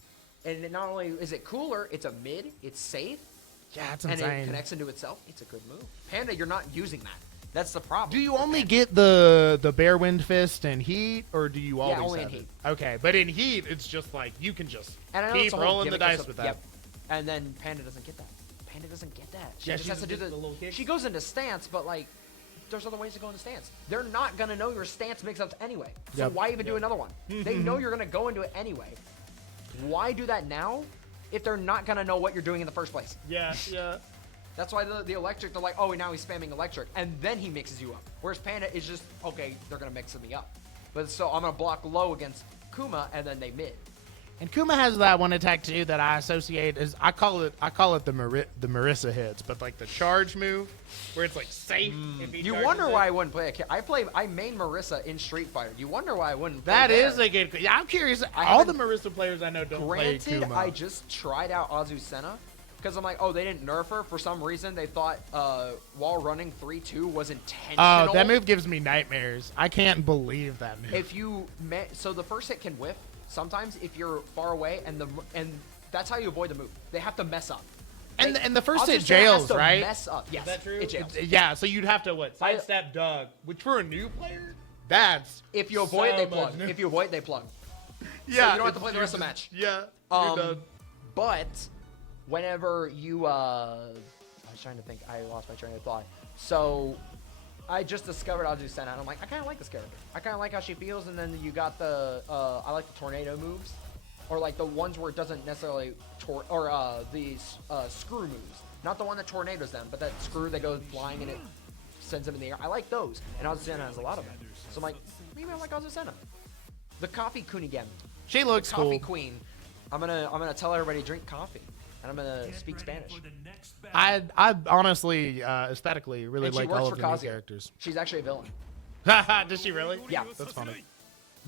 And it not only is it cooler, it's a mid, it's safe, Yeah, that's and insane. it connects into itself. It's a good move. Panda, you're not using that. That's the problem. Do you with only Panda. get the Bear Wind Fist in Heat, or do you always only in have it? Heat. Okay, but in Heat, it's just like you can just And I know keep it's a whole rolling the gimmick or dice something. with that. Yep. And then Panda doesn't get that. Panda doesn't get that. She Yeah, just she has to just do gets the little kicks. She goes into stance, but like, there's other ways to go into stance. They're not gonna know your stance mix-ups anyway. So Yep. why even do another one? They know you're gonna go into it anyway. Why do that now if they're not gonna know what you're doing in the first place? Yeah, yeah. That's why the electric, they're like, oh, now he's spamming electric, and then he mixes you up. Whereas Panda is just, okay, they're gonna mix me up. But so I'm gonna block low against Kuma, and then they mid. And Kuma has that one attack too that I associate as I call it the Marissa hits, but like the charge move where it's like safe. If he You charges wonder it. why I wouldn't play I main Marissa in Street Fighter. You wonder why I wouldn't play That is there. a good. Yeah, I'm curious. I All the haven't- Marissa players I know don't Granted, play Kuma. I just tried out Azucena because I'm like, oh, they didn't nerf her. For some reason, they thought wall running 3-2 was intentional. Oh, that move gives me nightmares. I can't believe that move. If you so the first hit can whiff sometimes if you're far away, and that's how you avoid the move. They have to mess up. and the first Azucena hit has jails, to right? Mess up. Yes, Is that true? it jails. Yeah, so you'd have to what? Sidestep Doug, which for a new player, that's If you avoid, so they much plug. new- If you avoid, they plug. yeah, you don't have to it's- play the you're rest of the just- match. Yeah, you're done. But whenever you, I was trying to think. I lost my train of thought. So I just discovered Azucena, and I'm like, I kind of like this character. I kind of like how she feels. And then you got the, I like the tornado moves, or like the ones where it doesn't necessarily these screw moves. Not the one that tornadoes them, but that screw that goes flying and it sends them in the air. I like those, and Azucena has a lot of them. So I'm like, maybe I like Azucena. The coffee Kunigami. She looks Coffee cool. queen. I'm gonna tell everybody to drink coffee, and I'm gonna speak Spanish. I honestly aesthetically really And she like works all for of the new Kazuya. characters. She's actually a villain. Does she really? Yeah. That's funny.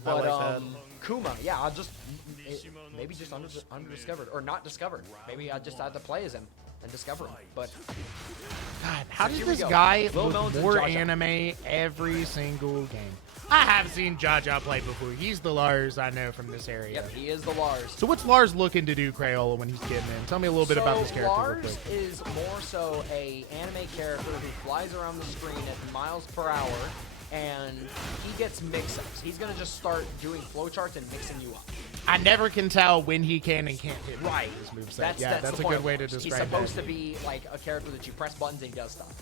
But I like Kuma, yeah, I'll just maybe just undiscovered or not discovered. Maybe I just had to play as him and discover him. But God, how does here we this go. guy Lil'melons look and more Jaja. anime every single game? I have seen Jaja play before. He's the Lars I know from this area. yep, he is the Lars. So what's Lars looking to do, Crayola, when he's getting in? Tell me a little bit about this character real Lars quick. is more so a anime character who flies around the screen at miles per hour, and he gets mix-ups. He's gonna just start doing flowcharts and mixing you up. I never can tell when he can and can't hit Right. this moveset. That's That's the a point good of way to Lars. describe He's supposed that. to be like a character that you press buttons and he does stuff.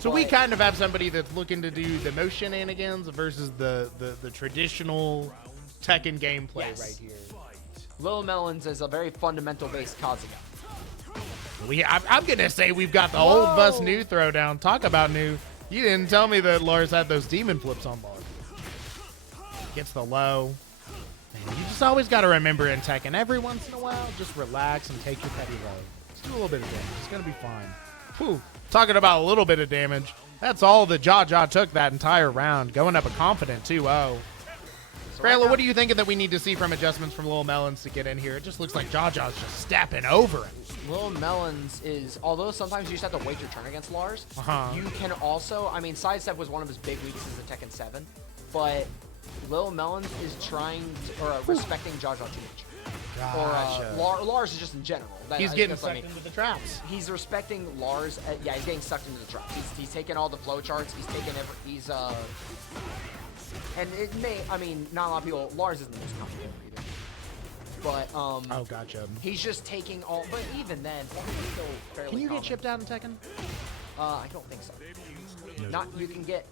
So we but- kind of have somebody that's looking to do the most shenanigans versus the traditional Tekken gameplay Yes. right here. lil'melons is a very fundamental based Kazuya. I'm gonna say we've got the old bus new throwdown. Talk about new. You didn't tell me that Lars had those demon flips on Lars. Gets the low. Man, you just always got to remember in Tekken, every once in a while, just relax and take your petty low. Just do a little bit of damage. It's gonna be fine. Whew. Talking about a little bit of damage. That's all that Jaja took that entire round. Going up a confident 2-0. Crayola, what are you thinking that we need to see from adjustments from lil'melons to get in here? It just looks like Jaja's just stepping over it. lil'melons is, although sometimes you just have to wait your turn against Lars, Uh-huh. you can also, I mean, sidestep was one of his big weaknesses in Tekken 7, but lil'melons is trying to, or respecting Jaja too much. Gotcha. Lars is just in general. He's getting sucked into the traps. He's respecting Lars. Yeah, he's getting sucked into the traps. He's taking all the flow charts. He's taking and it may, I mean, not a lot of people, Lars isn't the most common character either. But, oh, gotcha. He's just taking all, but even then, he's still fairly Can you common. get chipped out in Tekken? I don't think so. Not, you can get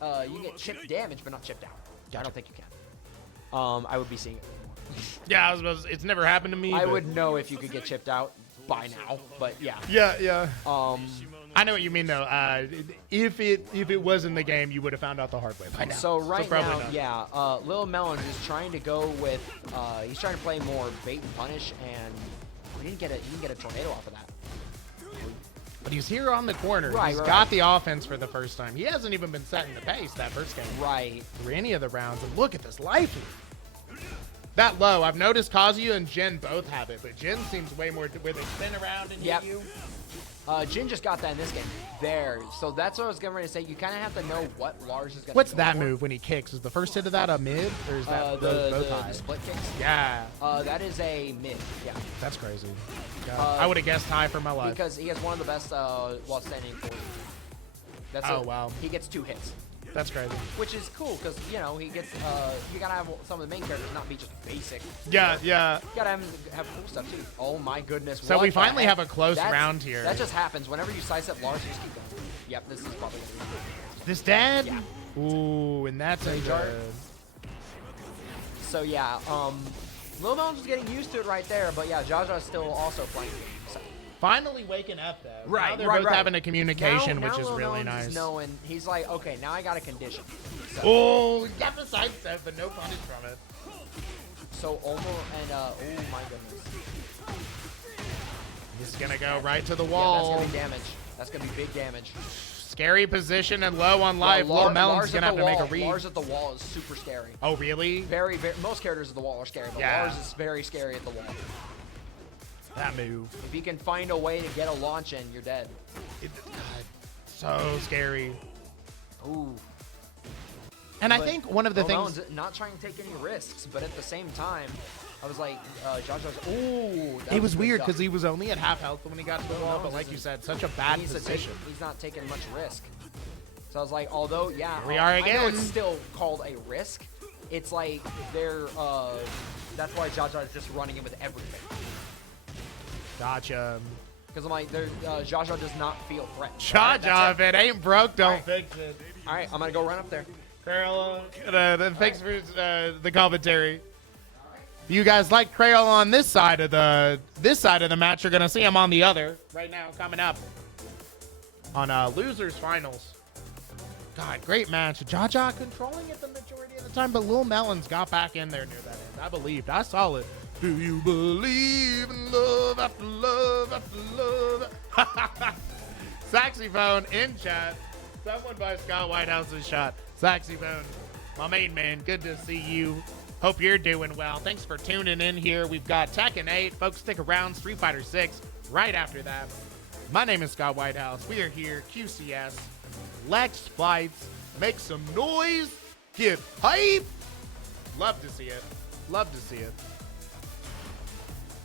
chip damage, but not chipped out. Gotcha. I don't think you can. I would be seeing it more. Yeah, I was supposed to, it's never happened to me. I but... would know if you could get chipped out by now, but yeah. Yeah. I know what you mean though. If it was in the game, you would have found out the hard way by now. So right now, not. yeah, lil'melons is trying to go with, he's trying to play more bait and punish, and you can get a tornado off of that. But he's here on the corner. He's got the offense for the first time. He hasn't even been setting the pace that first game. Right. Through any of the rounds. And look at this life lead. That low. I've noticed Kazuya and Jin both have it, but Jin seems way more where they spin around and hit you. Jin just got that in this game. There. So that's what I was getting ready to say. You kind of have to know what Lars is going to do. What's that move when he kicks? Is the first hit of that a mid? Or is that the split kicks? Yeah. That is a mid. Yeah. That's crazy. I would have guessed high for my life. Because he has one of the best while standing forward. That's wow. He gets 2 hits. That's crazy. Which is cool because, you know, he gets, you gotta have some of the main characters not be just basic. Yeah. You gotta have cool stuff too. Oh my goodness. So we finally have a close round here. That just happens. Whenever you size up Lars, you just keep going. Yep, this is probably gonna be this dead? Yeah. Ooh, and that's a So yeah, lil'melons is getting used to it right there, but yeah, Jaja is still also playing the game. So. Finally waking up though. Right, now they're both having a communication, now which is really lil'melons nice. Is knowing, he's like, okay, now I got a condition. So, oh, got the side step, but no punish from it. So Omo and oh my goodness. He's gonna go right to the wall. Yeah, that's gonna be damage. That's gonna be big damage. Scary position and low on life. lil'melons gonna have to make a read. Lars at the wall is super scary. Oh really? Very, very. Most characters at the wall are scary, but Lars is very scary at the wall. That move. If you can find a way to get a launch in, you're dead. God, so scary. Ooh. And I think one of the things... Not trying to take any risks, but at the same time, I was like, Jaja's... Ooh. It was weird because he was only at half health when he got to the wall, but like you said, such a bad position. He's not taking much risk. So I was like, although, yeah, here we are again. I know it's still called a risk. It's like they're... that's why Jaja is just running in with everything. Gotcha. Because I'm like, Jaja does not feel threatened. Jaja, if it ain't broke, don't fix it. All right, I'm gonna go run up there. Crayola, thanks for the commentary. You guys like Crayola on this side of the match. You're gonna see him on the other right now coming up on losers finals. God, great match. Jaja controlling it the majority of the time, but lil'melons got back in there near that end. I believed. I saw it. Do you believe in love after love after love? Saxophone in chat. Someone buy Scott Whitehouse's shot. Saxophone, my main man, good to see you. Hope you're doing well. Thanks for tuning in here. We've got Tekken 8. Folks, stick around. Street Fighter 6 right after that. My name is Scott Whitehouse. We are here, QCS. Lex Fights. Make some noise. Get hype. Love to see it. Love to see it.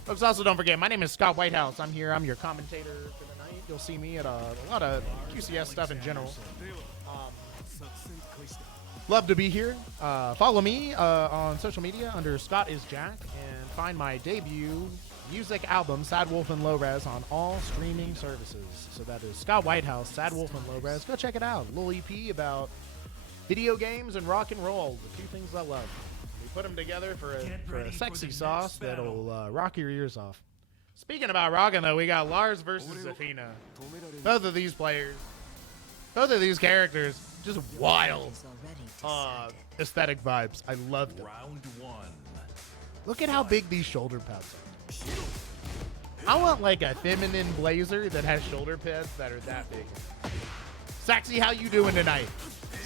Folks, also don't forget, my name is Scott Whitehouse. I'm here. I'm your commentator for the night. You'll see me at a lot of QCS stuff in general. Love to be here. Follow me on social media under Scott is Jack and find my debut music album, Sad Wolf and Low Res, on all streaming services. So that is Scott Whitehouse, Sad Wolf and Low Res. Go check it out. A little EP about video games and rock and roll, the two things I love. Put them together for a sexy sauce that'll rock your ears off. Speaking about rocking, though, we got Lars versus Zafina. Both of these players, both of these characters, just wild aesthetic vibes. I love them. Round 1. Look at how big these shoulder pads are. I want like a feminine blazer that has shoulder pads that are that big. Saxy, how you doing tonight?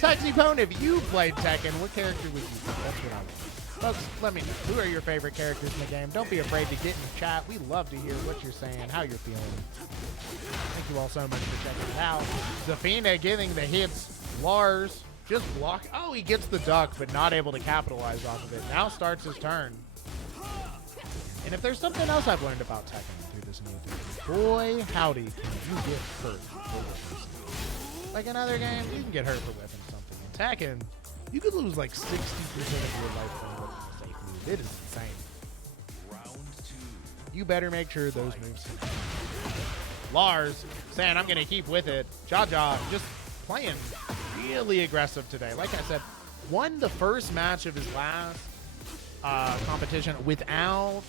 Saxy Pone, if you played Tekken, what character would you be? That's what I want. Folks, let me know. Who are your favorite characters in the game? Don't be afraid to get in the chat. We love to hear what you're saying, how you're feeling. Thank you all so much for checking it out. Zafina getting the hits. Lars just block. Oh, he gets the duck, but not able to capitalize off of it. Now starts his turn. And if there's something else I've learned about Tekken through this new thing, boy, howdy, can you get hurt for whipping. Like in other games, you can get hurt for whipping something. In Tekken, you could lose like 60% of your life from whipping a safe move. It is insane. Round 2. You better make sure those moves hit. Lars saying, I'm going to keep with it. Jaja just playing really aggressive today. Like I said, won the first match of his last competition without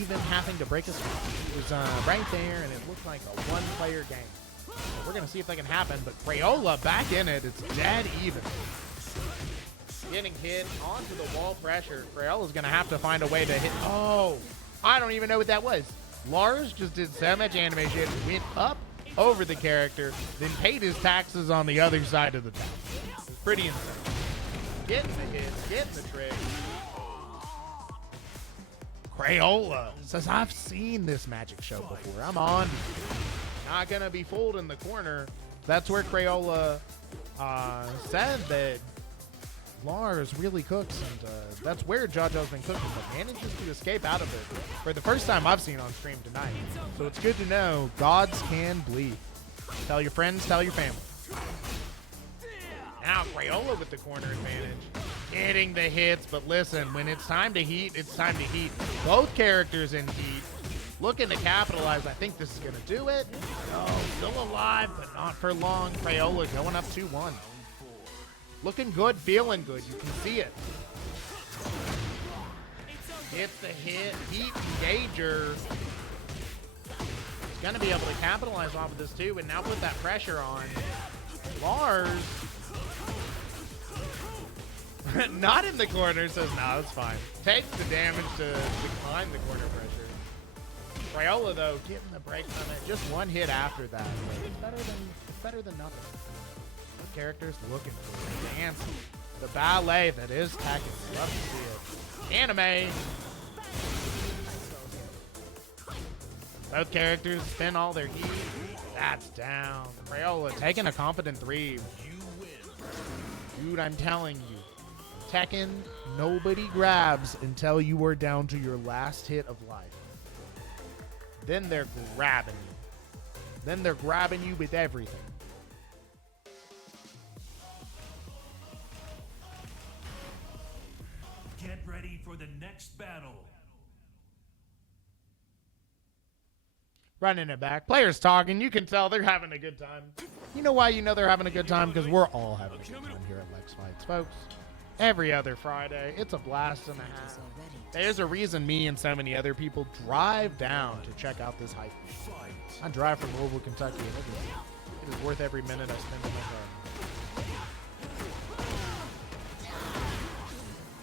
even having to break a switch. It was right there, and it looked like a one-player game. So we're going to see if that can happen, but Crayola back in it. It's dead even. Getting hit onto the wall pressure. Crayola's going to have to find a way to hit. Oh, I don't even know what that was. Lars just did so much anime shit, went up over the character, then paid his taxes on the other side of the town. It's pretty insane. Getting the hits, getting the trick. Crayola says, I've seen this magic show before. I'm on. Not going to be fooled in the corner. That's where Crayola said that Lars really cooks, and that's where Jaja's been cooking, but manages to escape out of it for the first time I've seen on stream tonight. So it's good to know gods can bleed. Tell your friends, tell your family. Now Crayola with the corner advantage. Getting the hits, but listen, when it's time to heat, it's time to heat. Both characters in heat. Looking to capitalize. I think this is going to do it. Oh, still alive, but not for long. Crayola going up 2-1. Looking good, feeling good. You can see it. Gets the hit. Heat engager. He's going to be able to capitalize off of this too, and now put that pressure on. Lars. Not in the corner, says, nah, that's fine. Takes the damage to decline the corner pressure. Crayola, though, getting the break from it. Just one hit after that. It's better than nothing. What characters looking for? The answer. The ballet that is Tekken. Love to see it. Anime. Both characters spin all their heat. That's down. Crayola taking a confident 3. Dude, I'm telling you. Tekken, nobody grabs until you are down to your last hit of life. Then they're grabbing you. Then they're grabbing you with everything. Get ready for the next battle. Running it back. Players talking. You can tell they're having a good time. You know why you know they're having a good time? Because we're all having a good time here at Lex Fights, folks. Every other Friday. It's a blast and a half. There's a reason me and so many other people drive down to check out this hype. I drive from Louisville, Kentucky, and it is worth every minute I spend in my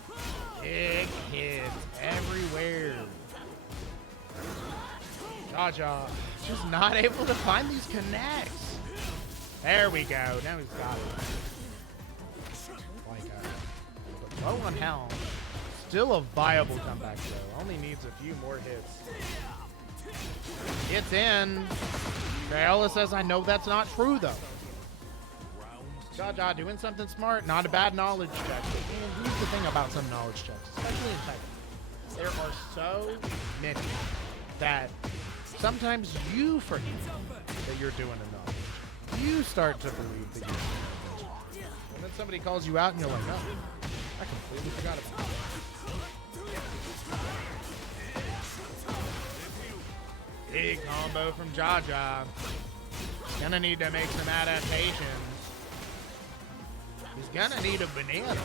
car. Big hits everywhere. Jaja just not able to find these connects. There we go. Now he's got it. But low on health. Still a viable comeback though. Only needs a few more hits. Gets in. Crayola says, I know that's not true though. Jaja doing something smart. Not a bad knowledge check. And here's the thing about some knowledge checks, especially in Tekken. There are so many that sometimes you forget that you're doing a knowledge. You start to believe that you're doing a knowledge. And then somebody calls you out and you're like, no, I completely forgot about it. Big combo from Jaja. Gonna need to make some adaptations. He's gonna need a banana.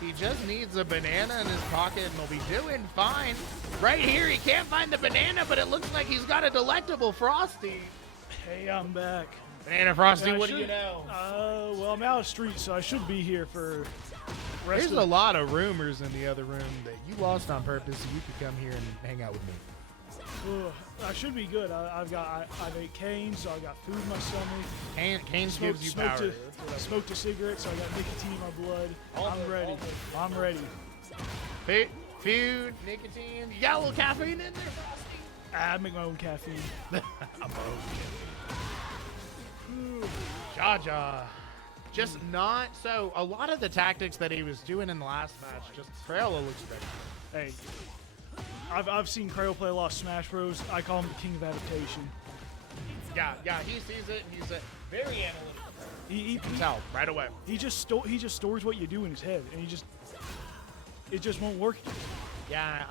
He just needs a banana in his pocket and he'll be doing fine. Right here, he can't find the banana, but it looks like he's got a delectable Frosty. Hey, I'm back. Banana Frosty, Yeah, what do you know? Well, I'm out of street, so I should be here for There's a lot of rumors in the other room that you lost on purpose so you could come here and hang out with me. I should be good. I've ate cane, so I got food in my stomach. Canes gives you power. I smoked a cigarette, so I got nicotine in my blood. I'm ready. I'm ready. Food, nicotine, you got a little caffeine in there, Frosty? I make my own caffeine. Jaja. Just not so. A lot of the tactics that he was doing in the last match, just Crayola looks better. Hey, I've seen Crayo play a lot of Smash Bros. I call him the king of adaptation. Yeah, he sees it and he's very analytical. He can tell right away. He just stores what you do in his head, and it just won't work. Yeah,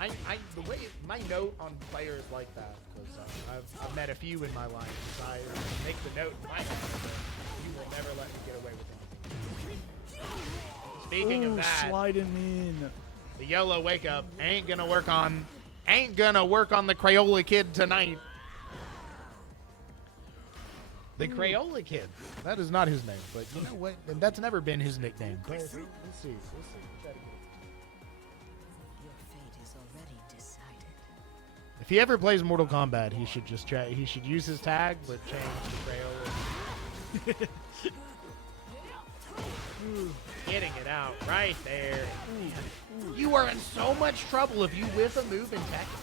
the way my note on players like that, because I've met a few in my life. I make the note in my head that you will never let me get away with anything. Speaking of that, sliding in. The YOLO wake up ain't gonna work on the Crayola kid tonight. The Crayola kid. That is not his name, but you know what? And that's never been his nickname. But we'll see. Try to get it. Your fate is already decided. If he ever plays Mortal Kombat, he should just try. He should use his tag, but change to Crayola. Getting it out right there. You are in so much trouble if you whiff a move in Tekken.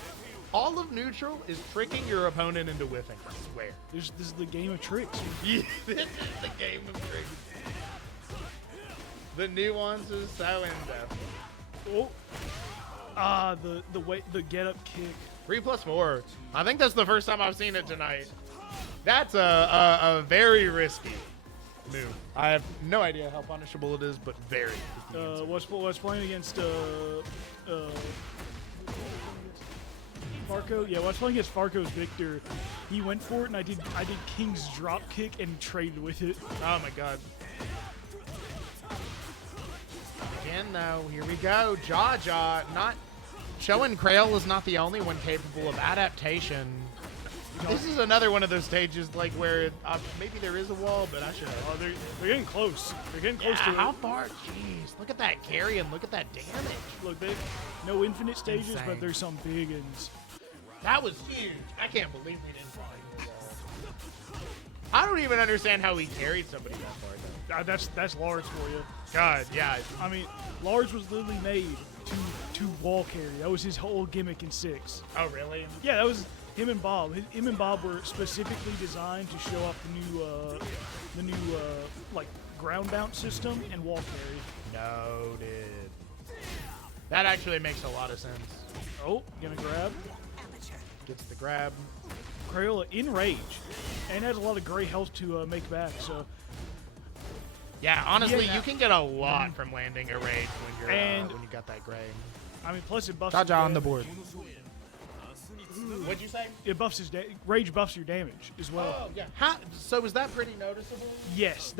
All of neutral is tricking your opponent into whiffing, I swear. This is the game of tricks. Yeah, this is the game of tricks. The nuances so in-depth. The get-up kick. 3+4. I think that's the first time I've seen it tonight. That's a very risky move. I have no idea how punishable it is, but very. Was playing against Farko. Yeah, was playing against Farko's Victor. He went for it, and I did King's drop kick and traded with it. Oh my god. Again, though, here we go. Jaja, not showing Crayola's not the only one capable of adaptation. This is another one of those stages like where maybe there is a wall, but I should have. Oh, they're getting close. They're getting close to it. How far? Jeez, look at that carry and look at that damage. Look, no infinite stages, Insane. but there's some big uns. That was huge. I can't believe we didn't find the wall. I don't even understand how he carried somebody that far, though. That's Lars for you. God, yeah. I mean, Lars was literally made to wall carry. That was his whole gimmick in 6. Oh, really? Yeah, that was him and Bob. Him and Bob were specifically designed to show off the new like ground bounce system and wall carry. Noted. That actually makes a lot of sense. Oh, gonna grab. Gets the grab. Crayola in rage and has a lot of gray health to make back. So yeah, honestly, Yeah. you can get a lot from landing a rage when you're when you got that gray. I mean, plus it buffs. Jaja his on the damage. board. What'd you say? It buffs his rage buffs your damage as well. Oh yeah. So is that pretty noticeable? Yes,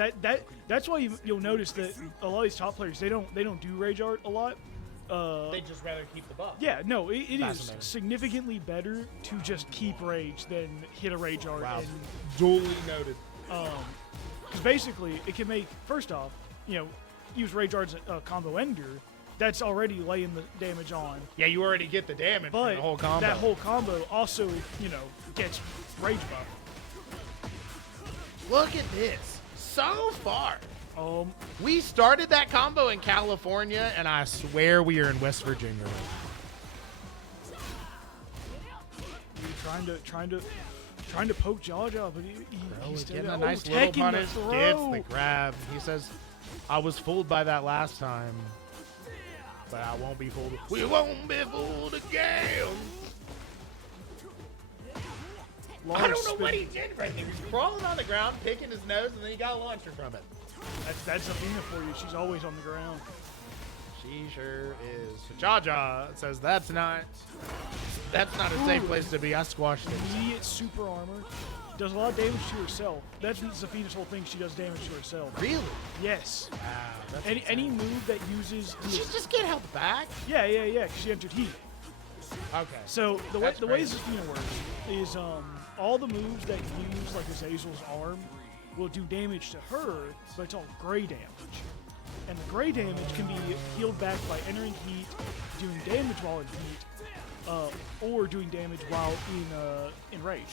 that's why you'll notice that a lot of these top players they don't do rage art a lot. They just rather keep the buff. Yeah, no, it is Fascinating. significantly better to just keep rage than hit a rage art. Wow. And, Duly noted. because basically it can make, first off, use rage arts combo ender. That's already laying the damage on. Yeah, you already get the damage But from the whole combo. that whole combo also, gets rage buff. Look at this. So far. Um, We started that combo in California, and I swear we are in West Virginia right now. trying to poke Jaja, but he's Getting still a nice little taking the punish. throw. Gets the grab. He says, I was fooled by that last time, but I won't be fooled. We won't be fooled again. I don't know what he did right there. He's crawling on the ground, picking his nose, and then he got a launcher from it. That's Zafina for you. She's always on the ground. She sure is. Jaja says that's not a safe place to be. I squashed it. Immediate super armor. Does a lot of damage to herself. That's Zafina's whole thing. She does damage to herself. Really? Yes. Wow. That's Any insane. move that uses. Did she just get held back? Yeah. Because she entered heat. Okay. So the way That's crazy. Zafina works is all the moves that use like Azazel's arm will do damage to her, but it's all gray damage. And the gray damage can be healed back by entering heat, doing damage while in heat, or doing damage while in rage.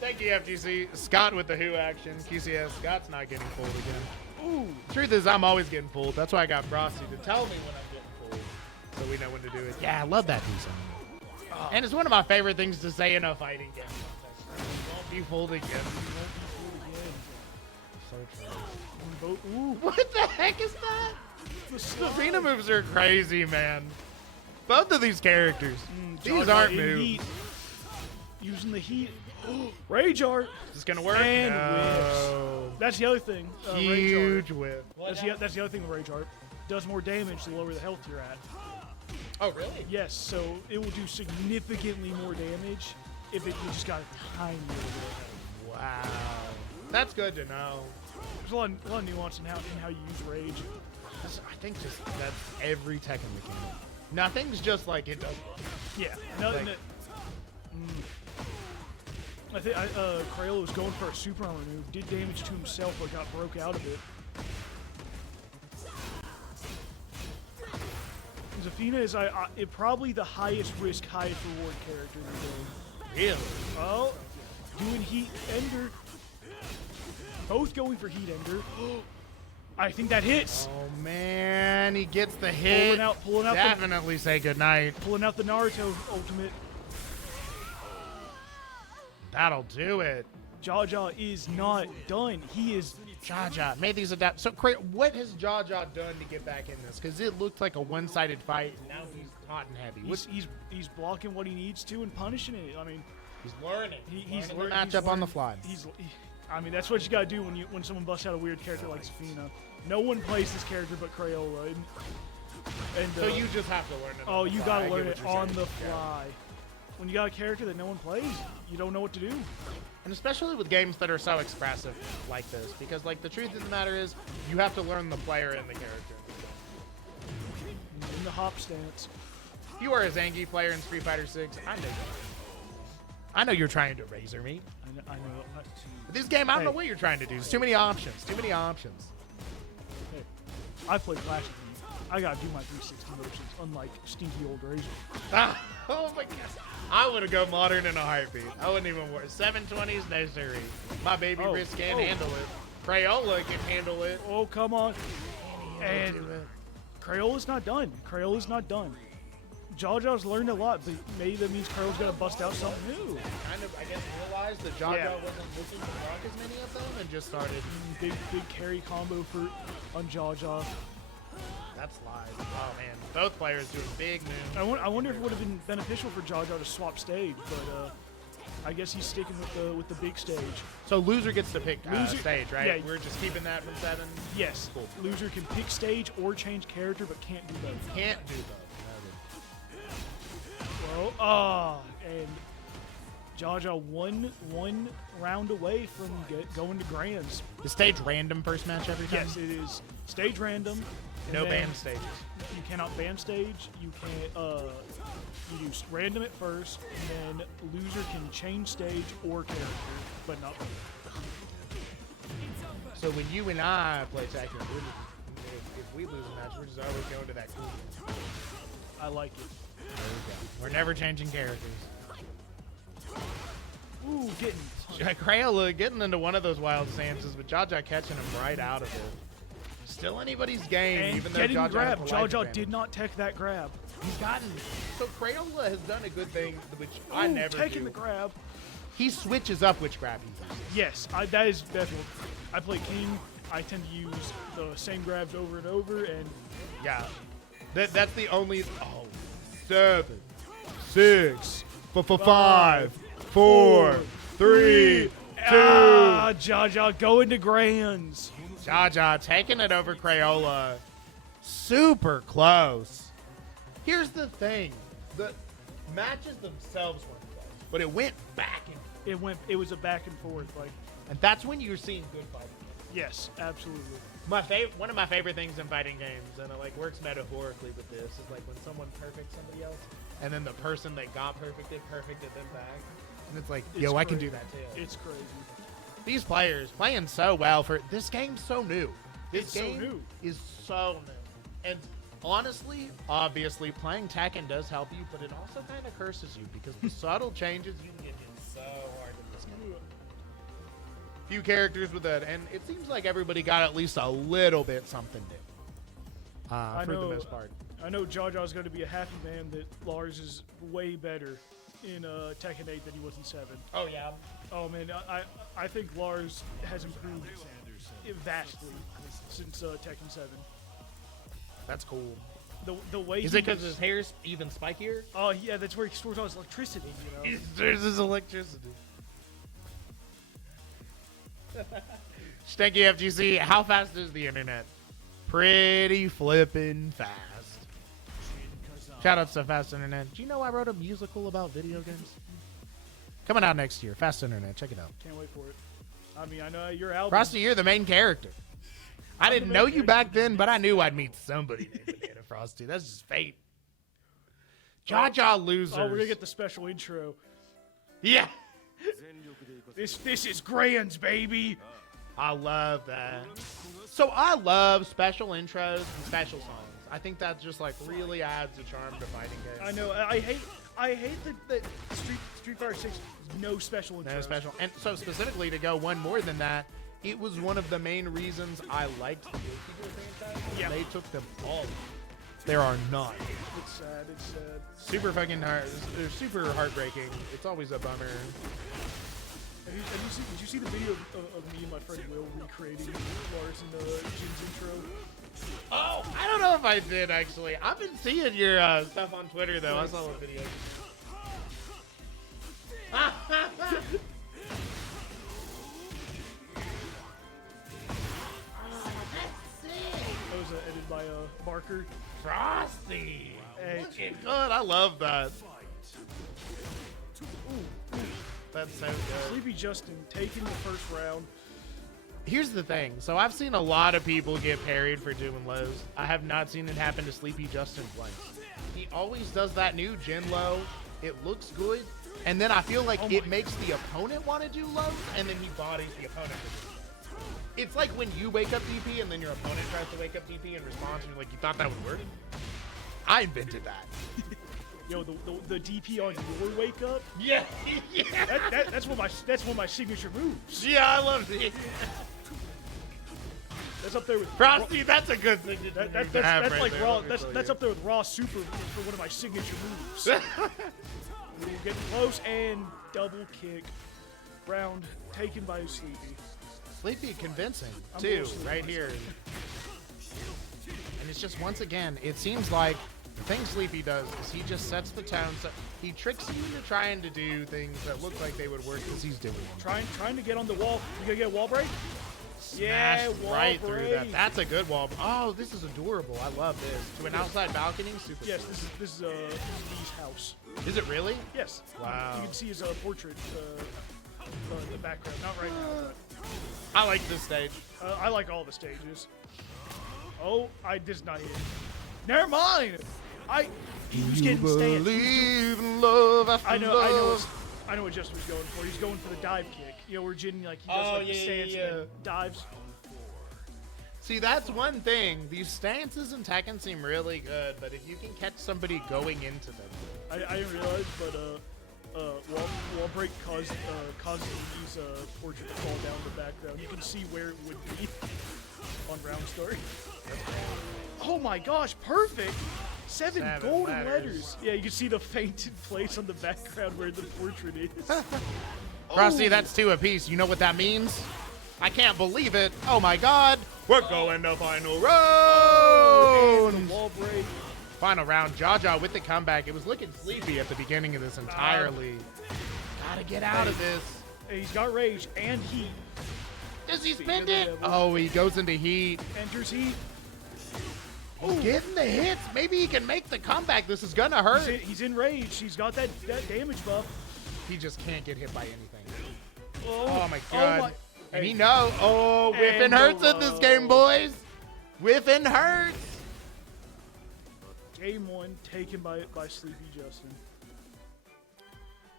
Thank you, FGC. Scott with the Who action. QCS. Scott's not getting pulled again. Ooh. Truth is, I'm always getting pulled. That's why I got Frosty to tell me when I'm getting pulled, so we know when to do it. Yeah, I love that design. And it's one of my favorite things to say in a fighting game. You won't be pulled again. So true. Ooh. What the heck is that? Zafina moves are crazy, man. Both of these characters. These Jaja aren't in moves. heat. Using the heat. Rage art. Is this gonna work? And No. That's the other thing. Rage Huge art. whip. That's the other thing with Rage art. Does more damage the lower the health you're at. Oh, really? Yes, so it will do significantly more damage if you just got a tiny little bit of health. Wow. That's good to know. There's a lot of nuance in how you use Rage. I think just that's every Tekken mechanic. Nothing's just like it does. Yeah. No, Like- no, I think Crayola was going for a super armor move, did damage to himself, but got broke out of it. Zafina is probably the highest risk, highest reward character in the game. Really? Oh, doing Heat Ender. Both going for Heat Ender. I think that hits. Oh man, he gets the hit. Pulling out Definitely say goodnight. pulling out the Naruto ultimate. That'll do it. Jaja is not done. He is. Jaja made these adapt. So, what has Jaja done to get back in this? Because it looked like a one-sided fight. Now he's hot and heavy. He's blocking what he needs to and punishing it. I mean, He's learning. he's learning learning the matchup on the fly. I mean, that's what you gotta do when someone busts out a weird character like Zafina. No one plays this character but Crayola. And So you just have to learn it. oh, on the you fly. I gotta get learn what it you're on saying. the fly. When you got a character that no one plays, you don't know what to do. And especially with games that are so expressive like this, because like the truth of the matter is, you have to learn the player and the character. In the hop stance. If you are a Zangief player in Street Fighter 6, I know you're trying to razor me. I know. But this game, I don't know Hey. what you're trying to do. There's too many options. Too many options. Hey, I play Clash of These. I gotta do my 360 motions, unlike stinky old Razor. Ah, oh my god. I would have go modern in a heartbeat. I wouldn't even worry. 720s, no siree. My baby wrist can't handle it. Crayola can handle it. Oh, come on. And Crayola's not done. Crayola's not done. Jaja's learned a lot, but maybe that means Crayola's gonna bust out something new. Kind of, I guess, realized that Jaja Yeah. wasn't looking to block as many of them and just started. Big carry combo on Jaja. That's live. Oh man, both players doing big moves. I wonder if it would have been beneficial for Jaja to swap stage, but I guess he's sticking with the big stage. So loser gets to pick Loser- stage, right? yeah. We're just keeping that from 7. Yes, Cool. loser can pick stage or change character, but can't do both. Can't do both. Well, and Jaja one round away from going to Grands. Is stage random first match every time? Yes, it is stage random. and No then ban stages. You cannot ban stage. You can't. You do random at first, and then loser can change stage or character, but not both. So when you and I play Tekken, if we lose a match, we're just always going to that cool. I like it. There we go. We're never changing characters. Ooh, getting Crayola getting into one of those wild stances, but Jaja catching him right out of it. Still anybody's game, and even though getting Jaja grab. has the life Jaja advantage. did not tech that grab. He's gotten. So Crayola has done a good thing, which I Ooh, never taking do. the grab. He switches up which grab he uses. Yes, that is definitely. I play King. I tend to use the same grabs over and over, and Yeah. That's the only. Oh, 7, 6, 5, 4, 3, 2. Jaja going to Grands. Jaja taking it over Crayola. Super close. Here's the thing. The matches themselves weren't close, but it went back and It was a back and forth. Like, and that's when you're seeing good fighting. yes, absolutely. One of my favorite things in fighting games, and it like works metaphorically with this, is like when someone perfects somebody else, and then the person that got perfected them back, and it's like, yo, I can do that too. It's crazy. These players playing so well for this game's so new. This It's so game new. is so new, and honestly, obviously, playing Tekken does help you, but it also kind of curses you because the subtle changes you can get hit so hard in this game. Few characters with that, and it seems like everybody got at least a little bit something new. For the most part. I know Jaja's going to be a happy man that Lars is way better in Tekken 8 than he was in 7. Oh yeah. Oh man, I think Lars has improved vastly since Tekken 7. That's cool. The way Is he it because was- his hair's even spikier? Oh yeah, that's where he stores all his electricity. You know. There's his electricity. Stanky FGC, how fast is the internet? Pretty flippin' fast. Shout out to Fast Internet. Do you know I wrote a musical about video games? Coming out next year. Fast Internet. Check it out. Can't wait for it. I mean, I know your album. Frosty, you're the main character. I didn't know you back then, but I knew I'd meet somebody named Banana Frosty. That's just fate. Jaja losers. Oh, we're gonna get the special intro. Yeah. This is Grand's baby. I love that. So I love special intros and special songs. I think that just like really adds a charm to fighting games. I know. I hate that Street Fighter 6 no special intro. No special. And so specifically to go one more than that, it was one of the main reasons I liked the Guilty Gear franchise. Yeah. They took them all. There are none. It's sad. It's sad. Super fucking hard. They're super heartbreaking. It's always a bummer. Did you see the video of me and my friend Will recreating Lars and Shin's intro? Oh, I don't know if I did actually. I've been seeing your stuff on Twitter though. I saw a video. That was edited by Barker. Frosty. Hey. Looking good. I love that. That's so good. Sleepy Justin taking the first round. Here's the thing. So I've seen a lot of people get parried for doing lows. I have not seen it happen to Sleepy Justin once. He always does that new Gen low. It looks good. And then I feel like it makes the opponent want to do lows, and then he bodies the opponent to do lows. It's like when you wake up DP and then your opponent tries to wake up DP in response, and you're like, you thought that would work? I invented that. Yo, the DP on your wake up. Yeah. Yeah. That's one of my signature moves. Yeah, I love it. That's up there with Frosty, that's a good thing to That's right like there. raw. Let me tell That's you. up there with raw super for one of my signature moves. We're getting close and double kick. Round taken by Sleepy. Sleepy convincing, I'm too, mostly right here. And it's just, once again, it seems like the thing Sleepy does is he just sets the tone. So he tricks you into trying to do things that look like they would work because he's doing them. Trying to get on the wall. You gonna get a wall break? Yeah, Smashed wall right break. through that. That's a good wall. Oh, this is adorable. I love this. To an outside balcony, super Yes, cool. this is Lee's house. Is it really? Yes. Wow. You can see his portrait in the background. Not right now. I like this stage. But, I like all the stages. Oh, this is not it. Never mind. He was getting stance. Believe in love after I know what Justin was going for. He's going for the dive kick. You know, where Jin he does the stance and then dives. See, that's one thing. These stances in Tekken seem really good, but if you can catch somebody going into them. I didn't realize, but wall break caused Lee's portrait to fall down the background. You can see where it would be on Round Story. Oh my gosh, perfect! Seven golden letters. Yeah, you can see the fainted place on the background where the portrait is. Frosty, that's 2 apiece. You know what that means? I can't believe it. Oh my god. We're going to final round. And the wall break. Final round. Jaja with the comeback. It was looking sleepy at the beginning of this entirely. Gotta get out of this. He's got rage and heat. Does he spend it? Oh, he goes into heat. Enters heat. He's getting the hits. Maybe he can make the comeback. This is gonna hurt. He's in rage. He's got that damage buff. He just can't get hit by anything. Oh my god. And he Hey. knows. Oh, whiffing And hurts the in this game, boys. Whiffing hurts. Game 1 taken by Sleepy Justin.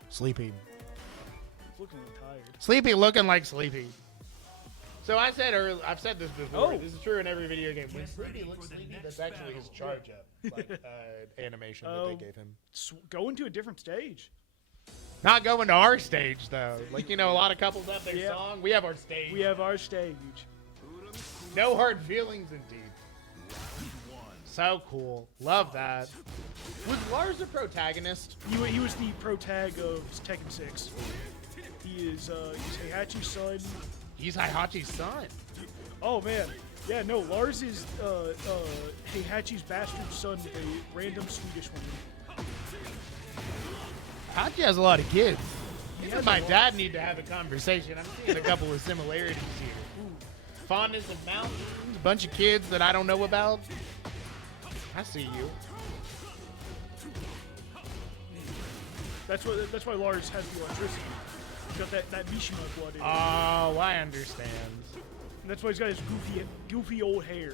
Sleepy. He's looking tired. Sleepy looking like Sleepy. So I said earlier, I've said this before. Oh. This is true in every video game. When Sleepy looks sleepy, that's actually his charge up animation that they gave him. Going to a different stage. Not going to our stage though. Like, you know, a lot of couples have their Yeah. song. We have our stage. We have our stage. No hard feelings indeed. So cool. Love that. Was Lars a protagonist? He was the pro tag of Tekken 6. He's Heihachi's son. He's Heihachi's son. Oh man, Yeah, no, Lars is Heihachi's bastard son, a random Swedish woman. Hachi has a lot of kids. He Him has and a my lot. dad need to have a conversation. I'm seeing a couple of similarities here. Fondness of mountains, a bunch of kids that I don't know about. I see you. That's why Lars has the electricity. He's got that Mishima blood in him. Oh, I understand. And that's why he's got his goofy old hair.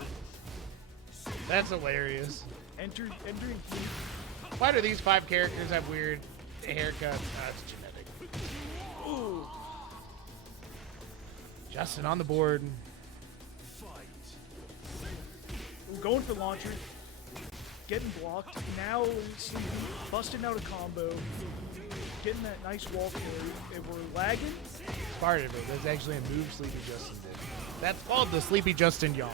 That's hilarious. Entering heat. Why do these 5 characters have weird haircuts? It's genetic. Ooh. Justin on the board. We're going for launcher. Getting blocked. Now busting out a combo. Getting that nice wall carry. And we're lagging. Part of it. That's actually a move Sleepy Justin did. That's called the Sleepy Justin yawn.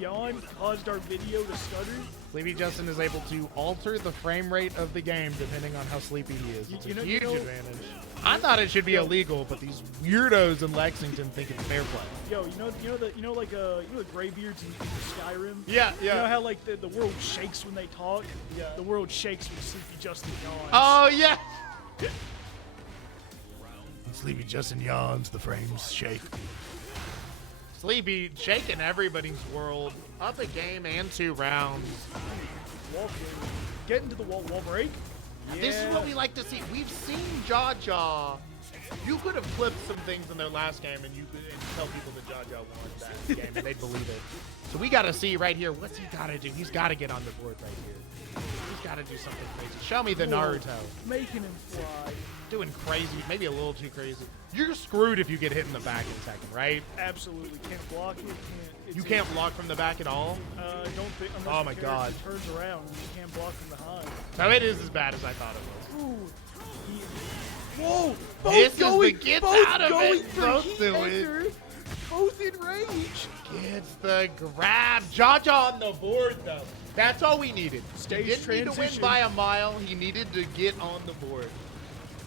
Yawn caused our video to stutter. Sleepy Justin is able to alter the frame rate of the game depending on how sleepy he is. It's a huge advantage. I thought it should be illegal, but these weirdos in Lexington think it's fair play. Yo, you know the graybeards in Skyrim. Yeah, You know how like the world shakes when they talk. Yeah. The world shakes when Sleepy Justin yawns. Oh yeah. Sleepy Justin yawns, the frames shake. Sleepy shaking everybody's world. Up a game and 2 rounds. Wall break. Get into the wall break. Yeah. This is what we like to see. We've seen Jaja. You could have flipped some things in their last game and you could tell people that Jaja won that game and they'd believe it. So we got to see right here. What's he got to do? He's got to get on the board right here. He's got to do something crazy. Show me the Naruto. Making him fly. Doing crazy. Maybe a little too crazy. You're screwed if you get hit in the back in Tekken, right? Absolutely. Can't block it. You can't block from the back at all? Don't think. Unless Oh the my character God. turns around. You can't block from behind. So it is as bad as I thought it was. Ooh. Whoa! Both This is going, the gets both out of going it. for Both heat do it. ender. Both in range. Gets the grab. Jaja on the board, though. That's all we needed. Stage He didn't need to win transition. by a mile. He needed to get on the board.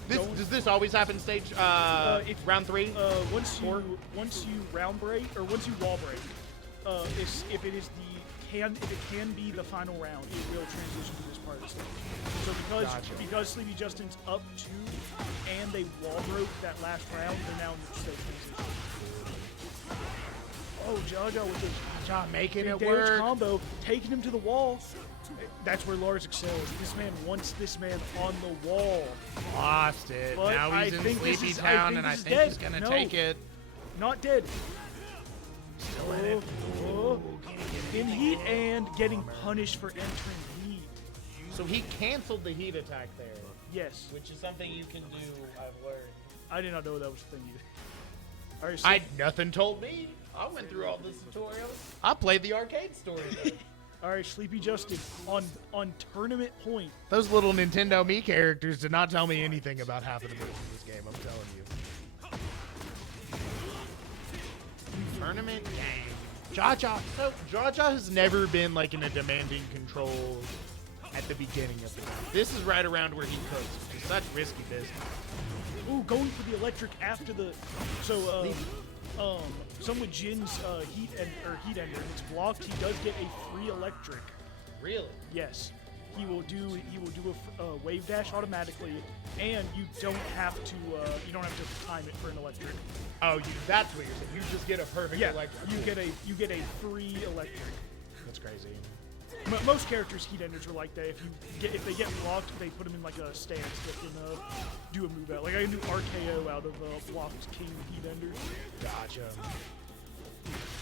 Does this always happen stage round 3? Once you round break or once you wall break, if it can be the final round, it will transition to this part of the stage. So because Sleepy Justin's up 2 and they wall broke that last round, they're now in the stage transition. Oh, Jaja with the Jaja making big it damage work. combo, taking him to the wall. That's where Lars excels. This man wants this man on the wall. Lost it. But Now he's I in think this Sleepy is- Town, I and I think think this he's is going to dead. take it. Not dead. Still in it. In heat and getting punished for entering heat. So he canceled the heat attack there, Yes. which is something you can do, I've learned. I did not know that was a thing either. All right, so Nothing told me. I went through all this tutorials. I played the arcade story. all right, Sleepy Justin on tournament point. Those little Nintendo Me characters did not tell me anything about happening in this game, I'm telling you. Tournament game. Jaja. So, Jaja has never been like in a demanding control at the beginning of the game. This is right around where he cooks, which is such risky business. Ooh, going for the electric after the. So, some with Jin's heat ender, and it's blocked. He does get a free electric. Really? Yes, he will do a wave dash automatically, and you don't have to time it for an electric. Oh, that's what you're saying. You just get a perfect Yeah, electric. you get a free electric. That's crazy. Most characters' heat enders are like that. If they get blocked, they put them in like a stance that can do a move out. Like I can do RKO out of blocked king heat ender. Gotcha.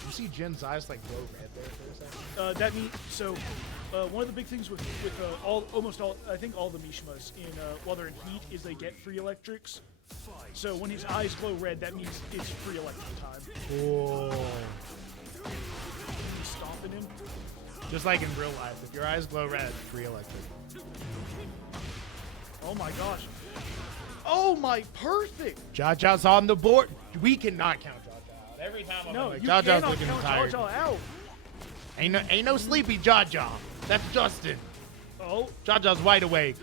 You see Jin's eyes like glow red there for a second? That means so. One of the big things with almost all I think all the Mishimas in while they're in heat is they get free electrics. So when his eyes glow red, that means it's free electric time. Whoa. He's stomping him. Just like in real life, if your eyes glow red, free electric. Oh my gosh. Oh my, perfect. Jaja's on the board. We cannot count Jaja out. Every time I'm No, like, you Jaja's cannot looking count tired. Jaja out. Ain't no sleepy Jaja. That's Justin. Oh, Jaja's wide awake.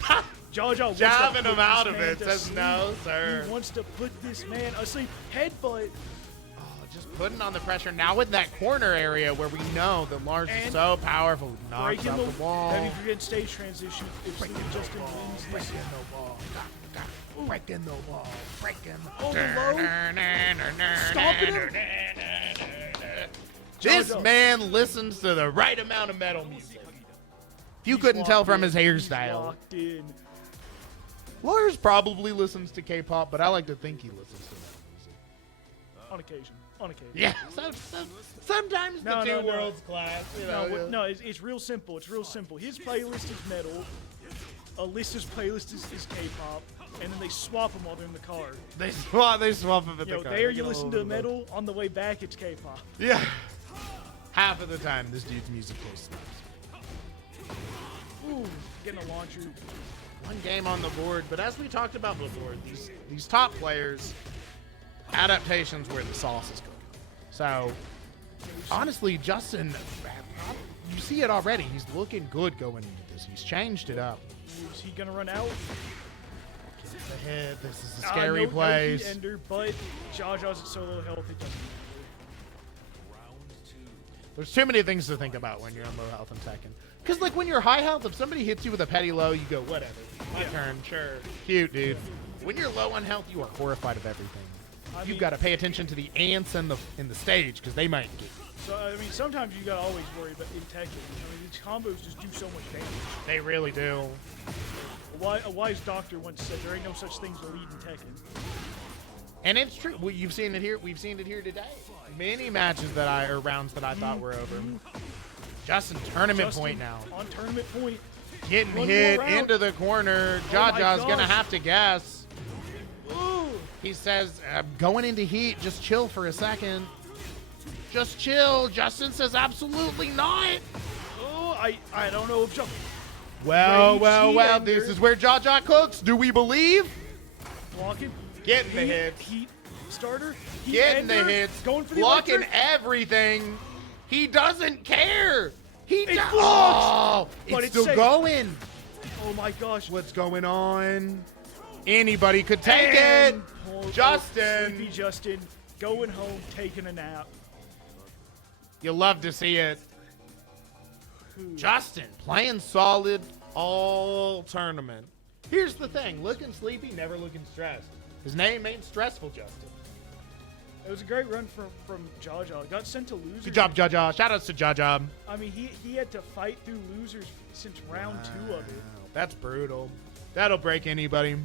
Ha! Jaja wants Jabbing to him put out this of man it. to Says sleep. no, sir. He wants to put this man asleep. Headbutt. Oh, just putting on the pressure now with that corner area where we know that Lars is And so powerful. Knocks breaking out the wall. Heavy forget stage transition. If Sleepy Justin wins this, Breaking the wall. Breaking the wall. Breaking the oh, low. Stomping him. This Jaja. man listens to the right amount of metal music. If you couldn't tell from his He's hairstyle. locked in. Lars probably listens to K-pop, but I like to think he listens to metal music. On occasion. On occasion. Yeah, sometimes No, the two no, no. worlds clash. You know, No, it's real simple. It's real simple. His playlist is metal. Alyssa's playlist is K-pop, and then they swap them while they're in the car. They swap them at You the know, car. there They you get a listen little to bit of metal. On the way back, it's K-pop. Yeah. Half of the time, this dude's music taste sucks. Ooh, getting a launcher. One game on the board, but as we talked about before, these top players, adaptations where the sauce is cooking. So, honestly, Justin, you see it already. He's looking good going into this. He's changed it up. Is he gonna run out? The head. This is a scary No place. heat ender, but Jaja's at solo health. It doesn't matter. There's too many things to think about when you're on low health in Tekken. Because, like, when you're high health, if somebody hits you with a petty low, you go, whatever. My turn. Sure. Cute, dude. When you're low on health, you are horrified of everything. You've got to pay attention to the ants in the stage, because they might get you. So, I mean, sometimes you gotta always worry about in Tekken. I mean, these combos just do so much damage. They really do. A wise doctor once said there ain't no such thing as a lead in Tekken. And it's true. Well, you've seen it here. We've seen it here today. Many matches or rounds that I thought were over. Justin, tournament point now. On tournament point. Getting One hit more round. into the corner. Oh my Jaja's going to gosh. have to guess. Ooh. He says, going into heat, just chill for a second. Just chill. Justin says, absolutely not. Oh, I don't know if Well, Rage this Ender. is where Jaja cooks. Do we believe? blocking. Getting the hits. Heat starter. Heat Getting the ender, hits. Going for the Blocking electric. everything. He doesn't care. It blocks. Oh, But it's it's still safe. going. Oh my gosh. What's going on? Anybody could take And it. poor Justin. Sleepy Justin going home, taking a nap. You love to see it. Justin playing solid all tournament. Here's the thing. Looking sleepy, never looking stressed. His name ain't Stressful Justin. It was a great run from Jaja. Got sent to losers. Good job, Jaja. Shoutouts to Jaja. I mean, he had to fight through losers since round 2 of it. That's brutal. That'll break anybody.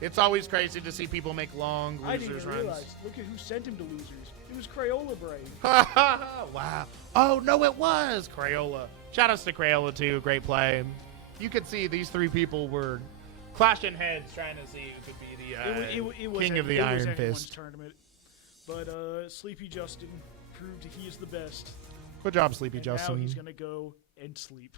It's always crazy to see people make long I didn't losers even runs. realize. Look at who sent him to losers. It was CrayolaBrain. Wow. Oh, no, it was Crayola. Shoutouts to Crayola, too. Great play. You could see these three people were clashing heads trying to see who could be the It was king of the it was Iron anyone's Fist. tournament. But Sleepy Justin proved he is the best. Good job, Sleepy And now Justin. he's going to go and sleep.